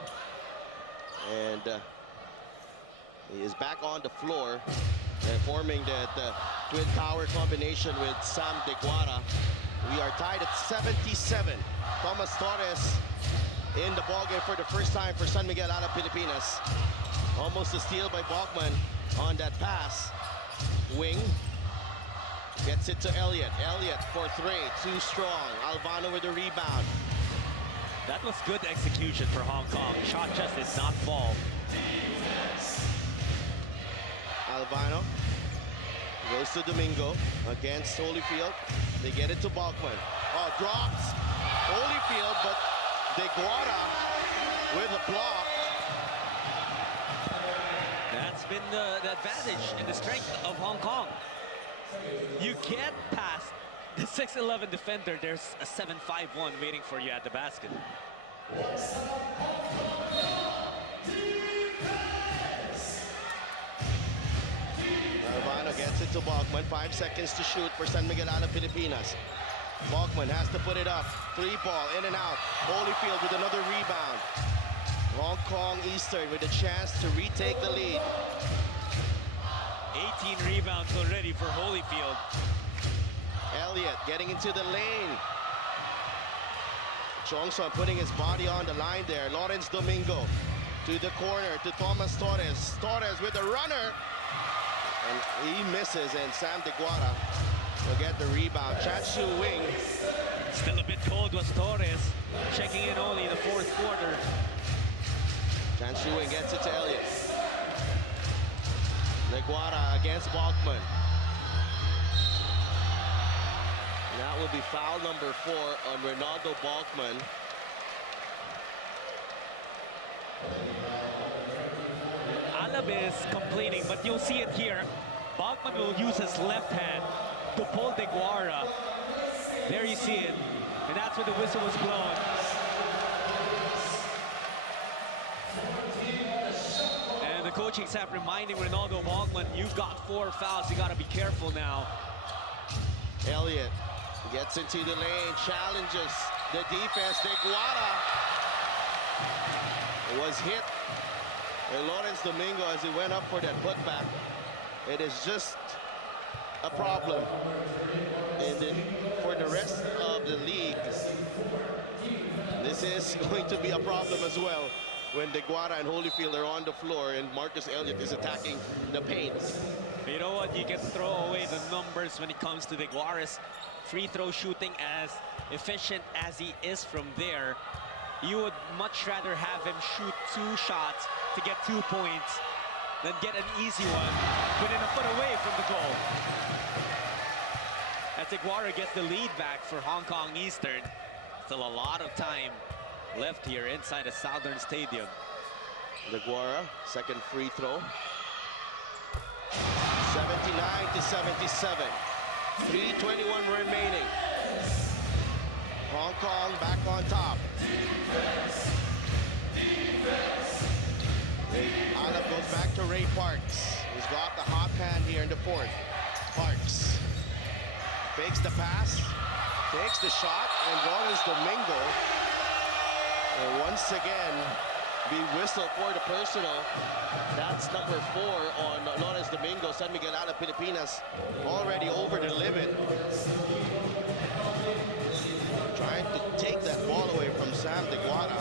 And he is back on the floor and forming the twin power combination with Sam Deguara. We are tied at 77. Thomas Torres in the ballgame for the first time for San Miguel Alab Pilipinas. Almost a steal by Bachman on that pass. Wing gets it to Elliott. Elliott for three, too strong. Albano with the rebound. That was good execution for Hong Kong. Shot just did not fall. Albano goes to Domingo against Holyfield. They get it to Bachman. Oh, drops Holyfield, but Deguara with a block. That's been the advantage and the strength of Hong Kong. You get past the 6'11" defender. There's a 7'5" waiting for you at the basket. Albano gets it to Bachman. 5 seconds to shoot for San Miguel Alab Pilipinas. Bachman has to put it up. Three ball, in and out. Holyfield with another rebound. Hong Kong Eastern with a chance to retake the lead. 18 rebounds already for Holyfield. Elliott getting into the lane. Chongson putting his body on the line there. Lawrence Domingo to the corner to Thomas Torres. Torres with a runner. And he misses, and Sam Deguara will get the rebound. Chan Shu Wing. Still a bit cold was Torres. Checking in only the fourth quarter. Chan Shu Wing gets it to Elliott. Deguara against Bachman. That will be foul number 4 on Ronaldo Bachman. Alab is completing, but you'll see it here. Bachman will use his left hand to pull Deguara. There you see it. And that's when the whistle was blown. And the coaching staff reminding Ronaldo Bachman, you've got 4 fouls. You got to be careful now. Elliott gets into the lane, challenges the defense. Deguara was hit. And Lawrence Domingo, as he went up for that putback, it is just a problem. And then for the rest of the league, this is going to be a problem as well when Deguara and Holyfield are on the floor and Marcus Elliott is attacking the paint. You know what? You can throw away the numbers when it comes to Deguara's free throw shooting. As efficient as he is from there, you would much rather have him shoot 2 shots to get 2 points than get an easy one within a foot away from the goal. As Deguara gets the lead back for Hong Kong Eastern. Still a lot of time left here inside the Southern Stadium. Deguara, second free throw. 79-77. 3:21 remaining. Hong Kong back on top. Alab goes back to Ray Parks. He's got the hot hand here in the fourth. Parks fakes the pass, takes the shot, and Lawrence Domingo will once again be whistled for the personal. That's number 4 on Lawrence Domingo. San Miguel Alab Pilipinas already over the limit. Trying to take that ball away from Sam Deguara.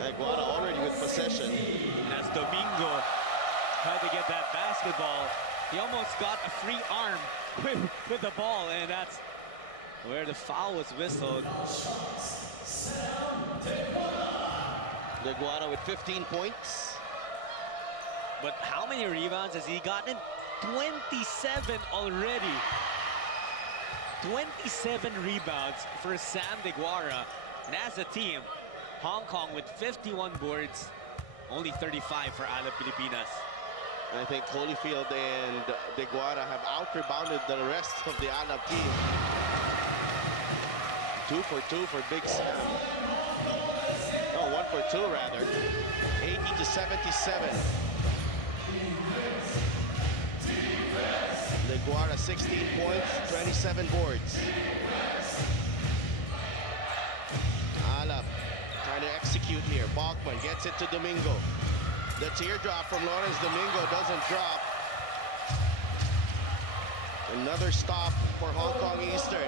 Deguara already with possession. As Domingo tried to get that basketball, he almost got a free arm with the ball, and that's where the foul was whistled. Deguara with 15 points. But how many rebounds has he gotten? 27 already. 27 rebounds for Sam Deguara. And as a team, Hong Kong with 51 boards, only 35 for Alab Pilipinas. I think Holyfield and Deguara have out-rebounded the rest of the Alab team. 2 for 2 for Big Sam. Oh, 1 for 2 rather. 80-77. De Guara 16 points, 27 boards. Alab trying to execute here. Bachman gets it to Domingo. The teardrop from Lawrence Domingo doesn't drop. Another stop for Hong Kong Eastern.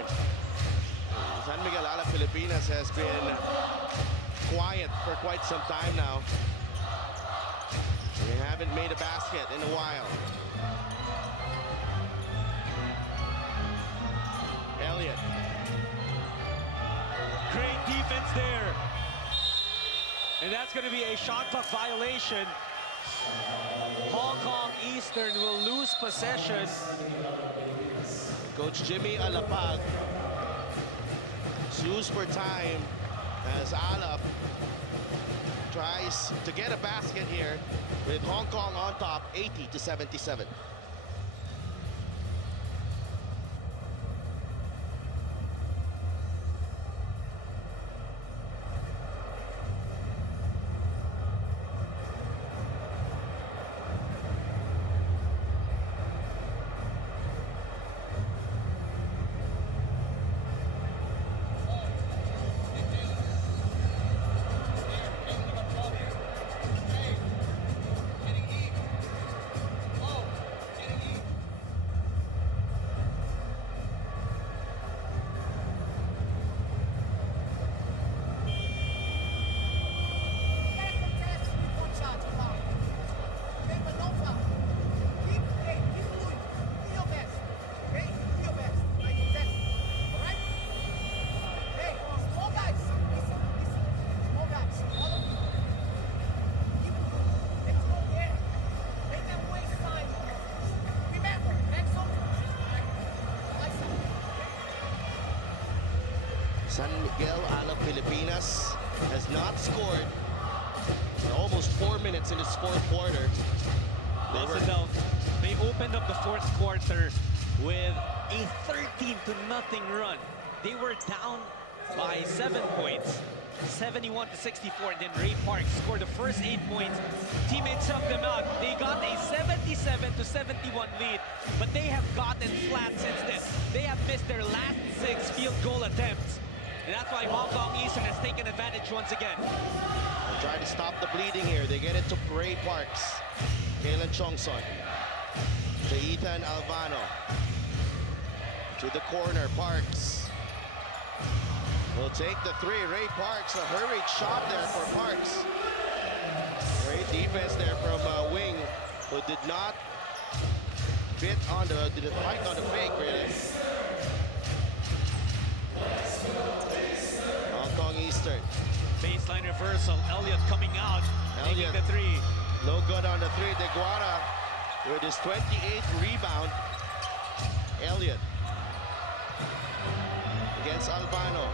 San Miguel Alab Pilipinas has been quiet for quite some time now. They haven't made a basket in a while. Elliott. Great defense there. And that's going to be a shot clock violation. Hong Kong Eastern will lose possession. Coach Jimmy Alapag sues for time as Alab tries to get a basket here with Hong Kong on top, 80-77. San Miguel Alab Pilipinas has not scored in almost 4 minutes in this fourth quarter. They opened up the fourth quarter with a 13-0 run. They were down by 7 points, 71-64, and then Ray Park scored the first 8 points. Teammates helped them out. They got a 77-71 lead, but they have gotten flat since then. They have missed their last 6 field goal attempts. And that's why Hong Kong Eastern has taken advantage once again. They try to stop the bleeding here. They get it to Ray Parks. Kalen Chongson. To Ethan Alvano. To the corner, Parks. Will take the three. Ray Parks, a hurried shot there for Parks. Great defense there from Wing, who did not bite on the fake, really. Hong Kong Eastern. Baseline reversal. Elliott coming out. Taking the three. No good on the three. De Guara with his 28th rebound. Elliott against Albano.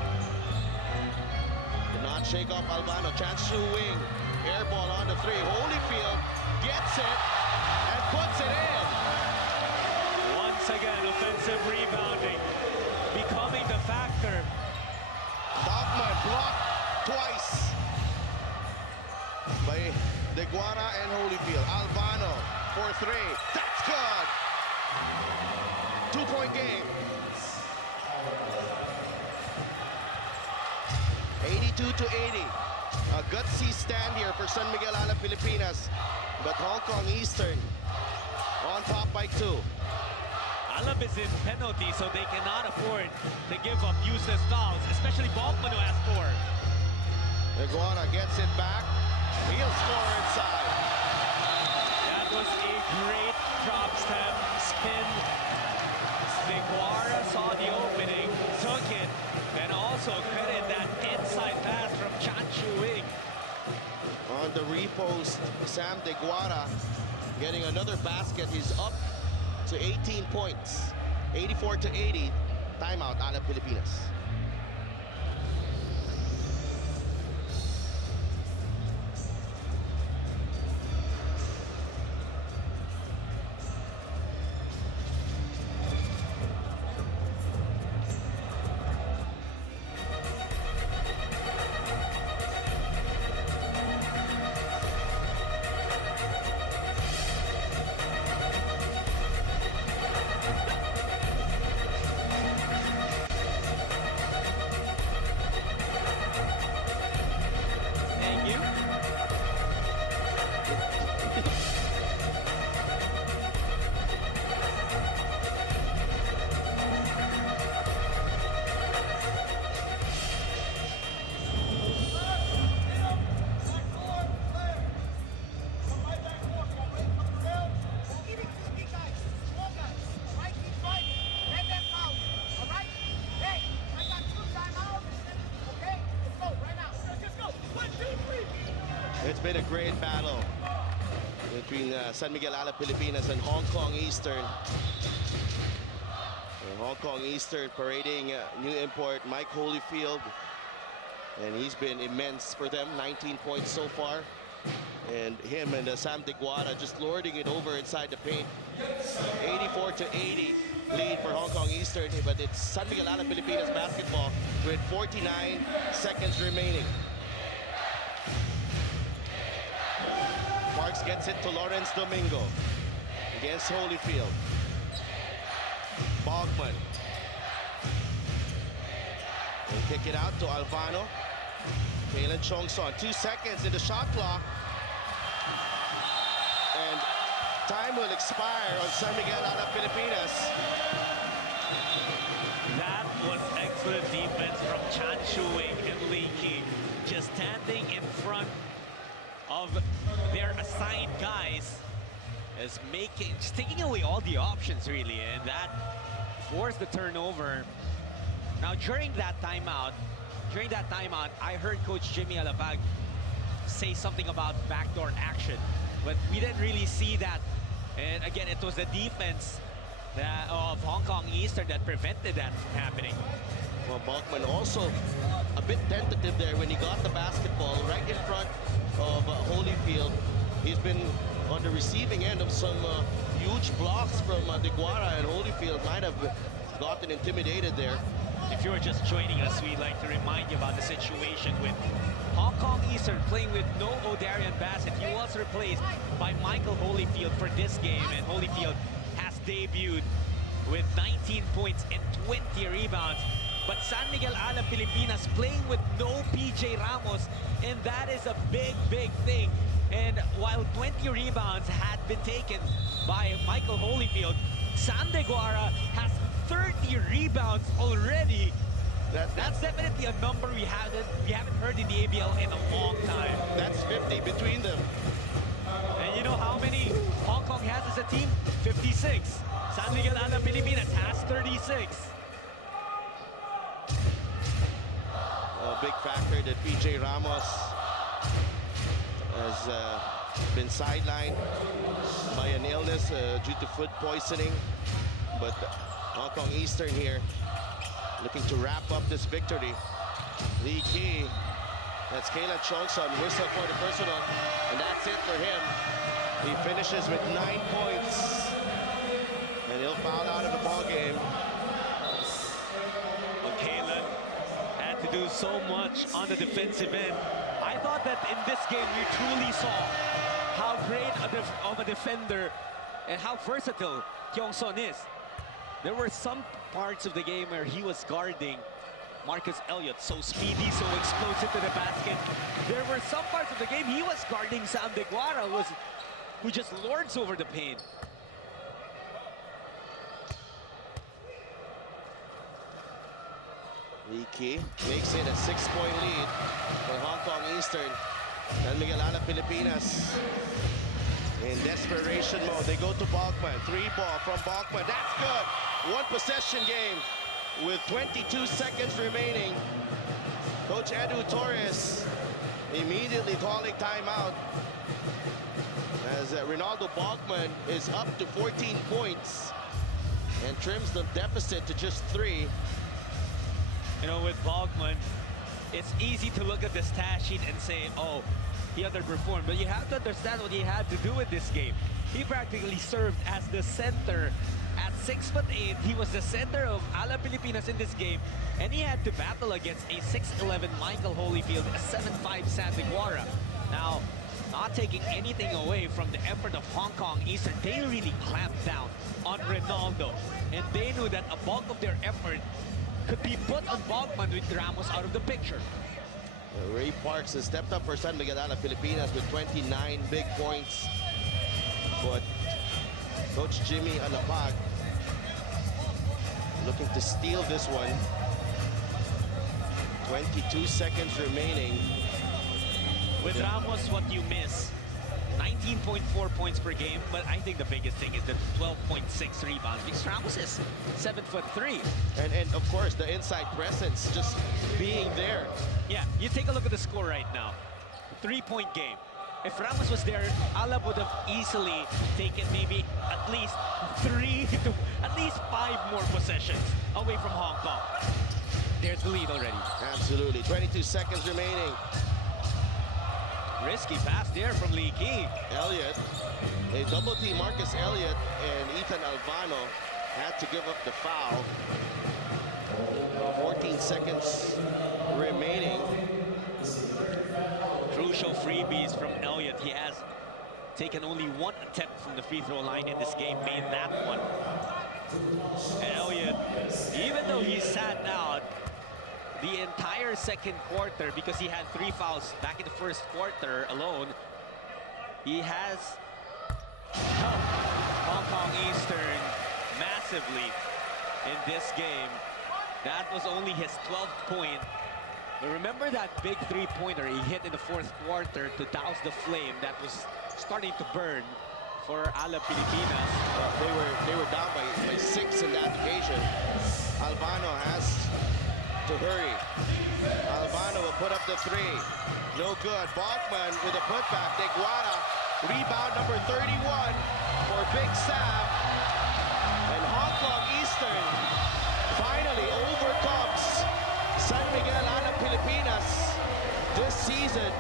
Did not shake off Albano. Chance to Wing. Air ball on the three. Holyfield gets it and puts it in. Once again, offensive rebounding becoming the factor. Bachman blocked twice by De Guara and Holyfield. Albano for three. That's good. 2-point game. 82-80. A gutsy stand here for San Miguel Alab Pilipinas, but Hong Kong Eastern on top by 2. Alab is in penalty, so they cannot afford to give up useless fouls, especially Bachman, who has 4. De Guara gets it back. He'll score inside. That was a great drop step spin. De Guara saw the opening, took it, and also credit that inside pass from Chan Chu Wing. On the repost, Sam De Guara getting another basket. He's up to 18 points. 84-80. Timeout, Alab Pilipinas. It's been a great battle between San Miguel Alab Pilipinas and Hong Kong Eastern. And Hong Kong Eastern parading new import Mike Holyfield, and he's been immense for them, 19 points so far. And him and Sam Deguara just lording it over inside the paint. 84-80 lead for Hong Kong Eastern, but it's San Miguel Alab Pilipinas basketball with 49 seconds remaining. Parks gets it to Lawrence Domingo against Holyfield. Bogman. They kick it out to Alvano. Kalen Chongson, 2 seconds in the shot clock. And time will expire on San Miguel Alab Pilipinas. That was excellent defense from Chan Shuing and Lee Ki. Just standing in front of their assigned guys, is just taking away all the options really, and that forced the turnover. Now during that timeout, I heard Coach Jimmy Alapag say something about backdoor action, but we didn't really see that. And again, it was the defense of Hong Kong Eastern that prevented that from happening. Well, Bogman also a bit tentative there when he got the basketball right in front of Holyfield. He's been on the receiving end of some huge blocks from Deguara, and Holyfield might have gotten intimidated there. If you're just joining us, we'd like to remind you about the situation with Hong Kong Eastern playing with no O'Darian Bassett. He was replaced by Michael Holyfield for this game, and Holyfield has debuted with 19 points and 20 rebounds. But San Miguel Alab Pilipinas playing with no PJ Ramos, and that is a big, big thing. And while 20 rebounds had been taken by Michael Holyfield, Sam Deguara has 30 rebounds already. That's definitely a number we haven't heard in the ABL in a long time. That's 50 between them. And you know how many Hong Kong has as a team? 56. San Miguel Alab Pilipinas has 36. A big factor that PJ Ramos has been sidelined by an illness due to food poisoning. But Hong Kong Eastern here looking to wrap up this victory. Lee Ki, that's Kalen Chongson, whistle for the personal, and that's it for him. He finishes with 9 points, and he'll foul out of the ball game. Well, Kalen had to do so much on the defensive end. I thought that in this game you truly saw how great of a defender and how versatile Kyung-Son is. There were some parts of the game where he was guarding Marcus Elliott, so speedy, so explosive to the basket. There were some parts of the game he was guarding Sam Deguara, who just lords over the paint. Lee Ki makes it a 6-point lead for Hong Kong Eastern. San Miguel Alab Pilipinas in desperation mode. They go to Bogman. 3-ball from Bogman. That's good. One possession game with 22 seconds remaining. Coach Edu Torres immediately calling timeout as Ronaldo Bogman is up to 14 points and trims the deficit to just 3. You know, with Bogman, it's easy to look at the stat sheet and say, oh, he underperformed. But you have to understand what he had to do in this game. He practically served as the center. At 6'8", he was the center of Alab Pilipinas in this game. And he had to battle against a 6'11" Michael Holyfield, a 7'5" Sam Deguara. Now, not taking anything away from the effort of Hong Kong Eastern, they really clamped down on Ronaldo. And they knew that a bulk of their effort could be put on Bogman with Ramos out of the picture. Ray Parks has stepped up for San Miguel Alab Pilipinas with 29 big points. But Coach Jimmy Alapag looking to steal this one. 22 seconds remaining. With Ramos, what you miss? 19.4 points per game, but I think the biggest thing is the 12.6 rebounds because Ramos is 7'3". And of course the inside presence just being there. Yeah, you take a look at the score right now. 3-point game. If Ramos was there, Alab would have easily taken maybe at least 3 to at least 5 more possessions away from Hong Kong. There's the lead already. Absolutely. 22 seconds remaining. Risky pass there from Lee Ki. Elliott, a double team Marcus Elliott and Ethan Albano had to give up the foul. 14 seconds remaining. Crucial freebies from Elliott. He has taken only 1 attempt from the free throw line in this game, made that one. And Elliott, even though he sat out the entire second quarter because he had 3 fouls back in the first quarter alone, he has helped Hong Kong Eastern massively in this game. That was only his 12th point. But remember that big 3-pointer he hit in the fourth quarter to douse the flame that was starting to burn for Alab Pilipinas. They were down by 6 in that occasion. Albano has to hurry. Albano will put up the 3. No good. Bachman with a putback. Deguara, rebound number 31 for Big Sam. And Hong Kong Eastern finally overcomes San Miguel Alab Pilipinas this season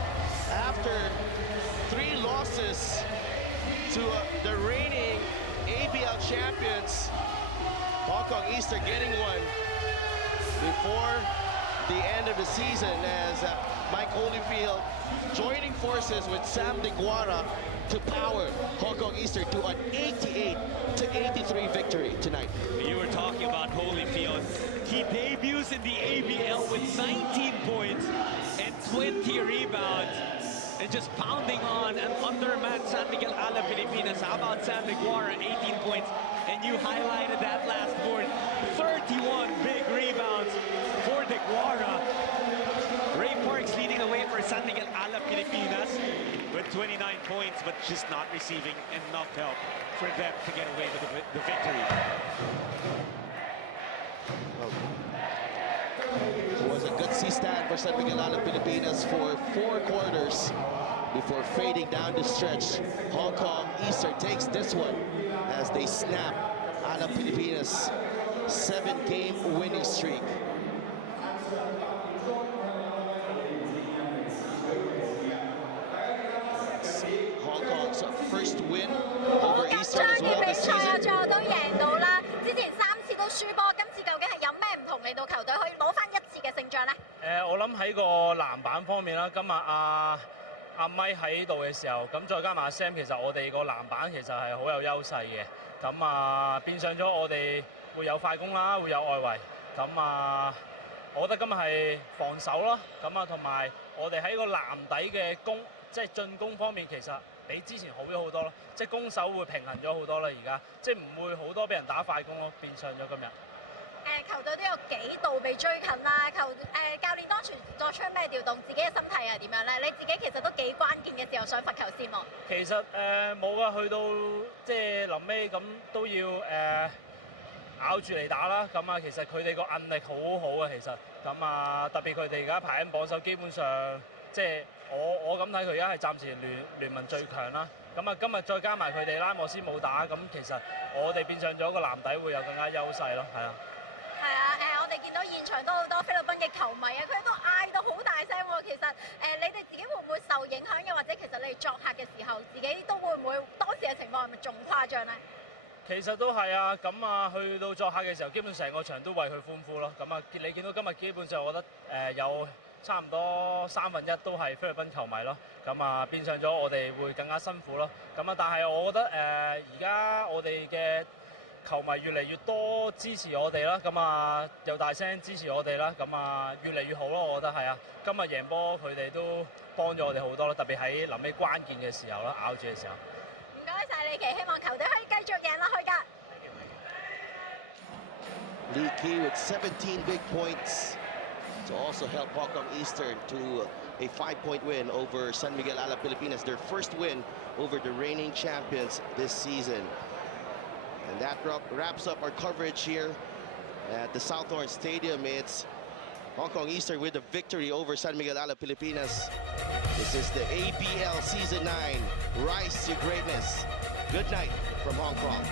after 3 losses to the reigning ABL champions. Hong Kong Eastern getting one before the end of the season as Mike Holyfield joining forces with Sam Deguara to power Hong Kong Eastern to an 88-83 victory tonight. You were talking about Holyfield. He debuts in the ABL with 19 points and 20 rebounds and just pounding on an undermanned San Miguel Alab Pilipinas. How about Sam Deguara, 18 points? And you highlighted that last board. 31 big rebounds for Deguara. Ray Parks leading the way for San Miguel Alab Pilipinas with 29 points, but just not receiving enough help for them to get away with the victory. It was a good C-stand for San Miguel Alab Pilipinas for 4 quarters before fading down the stretch. Hong Kong Eastern takes this one as they snap Alab Pilipinas' 7-game winning streak. Hong Kong's first win over Eastern as well this season. 最後都贏到啦，之前3次都輸波，今次究竟係有咩唔同令到球隊可以攞翻1次嘅勝仗呢？我諗喺個籃板方面啦，今日阿咪喺度嘅時候，咁再加埋阿 Sam， 其實我哋個籃板其實係好有優勢嘅。咁變相咗我哋會有快攻啦，會有外圍。咁我覺得今日係防守咯。咁同埋我哋喺個籃底嘅即係進攻方面，其實比之前好咗好多咯。即係攻守會平衡咗好多啦，而家即係唔會好多俾人打快攻咯，變相咗今日。球隊都有幾度被追近啦，教練當時作出咩調動？自己嘅心態係點樣咧？你自己其實都幾關鍵嘅時候想罰球先喎。其實冇噶，去到即係臨尾咁都要咬住嚟打啦。咁其實佢哋個韌力好好啊，其實咁特別佢哋而家排緊榜首，基本上即係我咁睇佢而家係暫時聯盟最強啦。咁今日再加埋佢哋拉莫斯冇打，咁其實我哋變相咗個籃底會有更加優勢咯，係啊。係啊，我哋見到現場都好多菲律賓嘅球迷啊，佢哋都嗌到好大聲喎。其實你哋自己會唔會受影響？又或者其實你哋作客嘅時候，自己都會唔會當時嘅情況係咪仲誇張咧？其實都係啊，咁去到作客嘅時候，基本成個場都為佢歡呼咯。咁你見到今日基本上，我覺得有差唔多1/3都係菲律賓球迷咯。咁變相咗我哋會更加辛苦咯。咁但係我覺得而家我哋嘅球迷越嚟越多支持我哋啦，咁又大聲支持我哋啦，咁越嚟越好咯，我覺得係啊。今日贏波佢哋都幫咗我哋好多啦，特別喺臨尾關鍵嘅時候啦，咬住嘅時候。唔該晒李奇，希望球隊可以繼續贏落去㗎。Lee Ki with 17 big points to also help Hong Kong Eastern to a 5-point win over San Miguel Alab Pilipinas, their first win over the reigning champions this season. And that wraps up our coverage here at the Southorn Stadium. It's Hong Kong Eastern with a victory over San Miguel Alab Pilipinas. This is the ABL Season 9 Rise to Greatness. Good night from Hong Kong.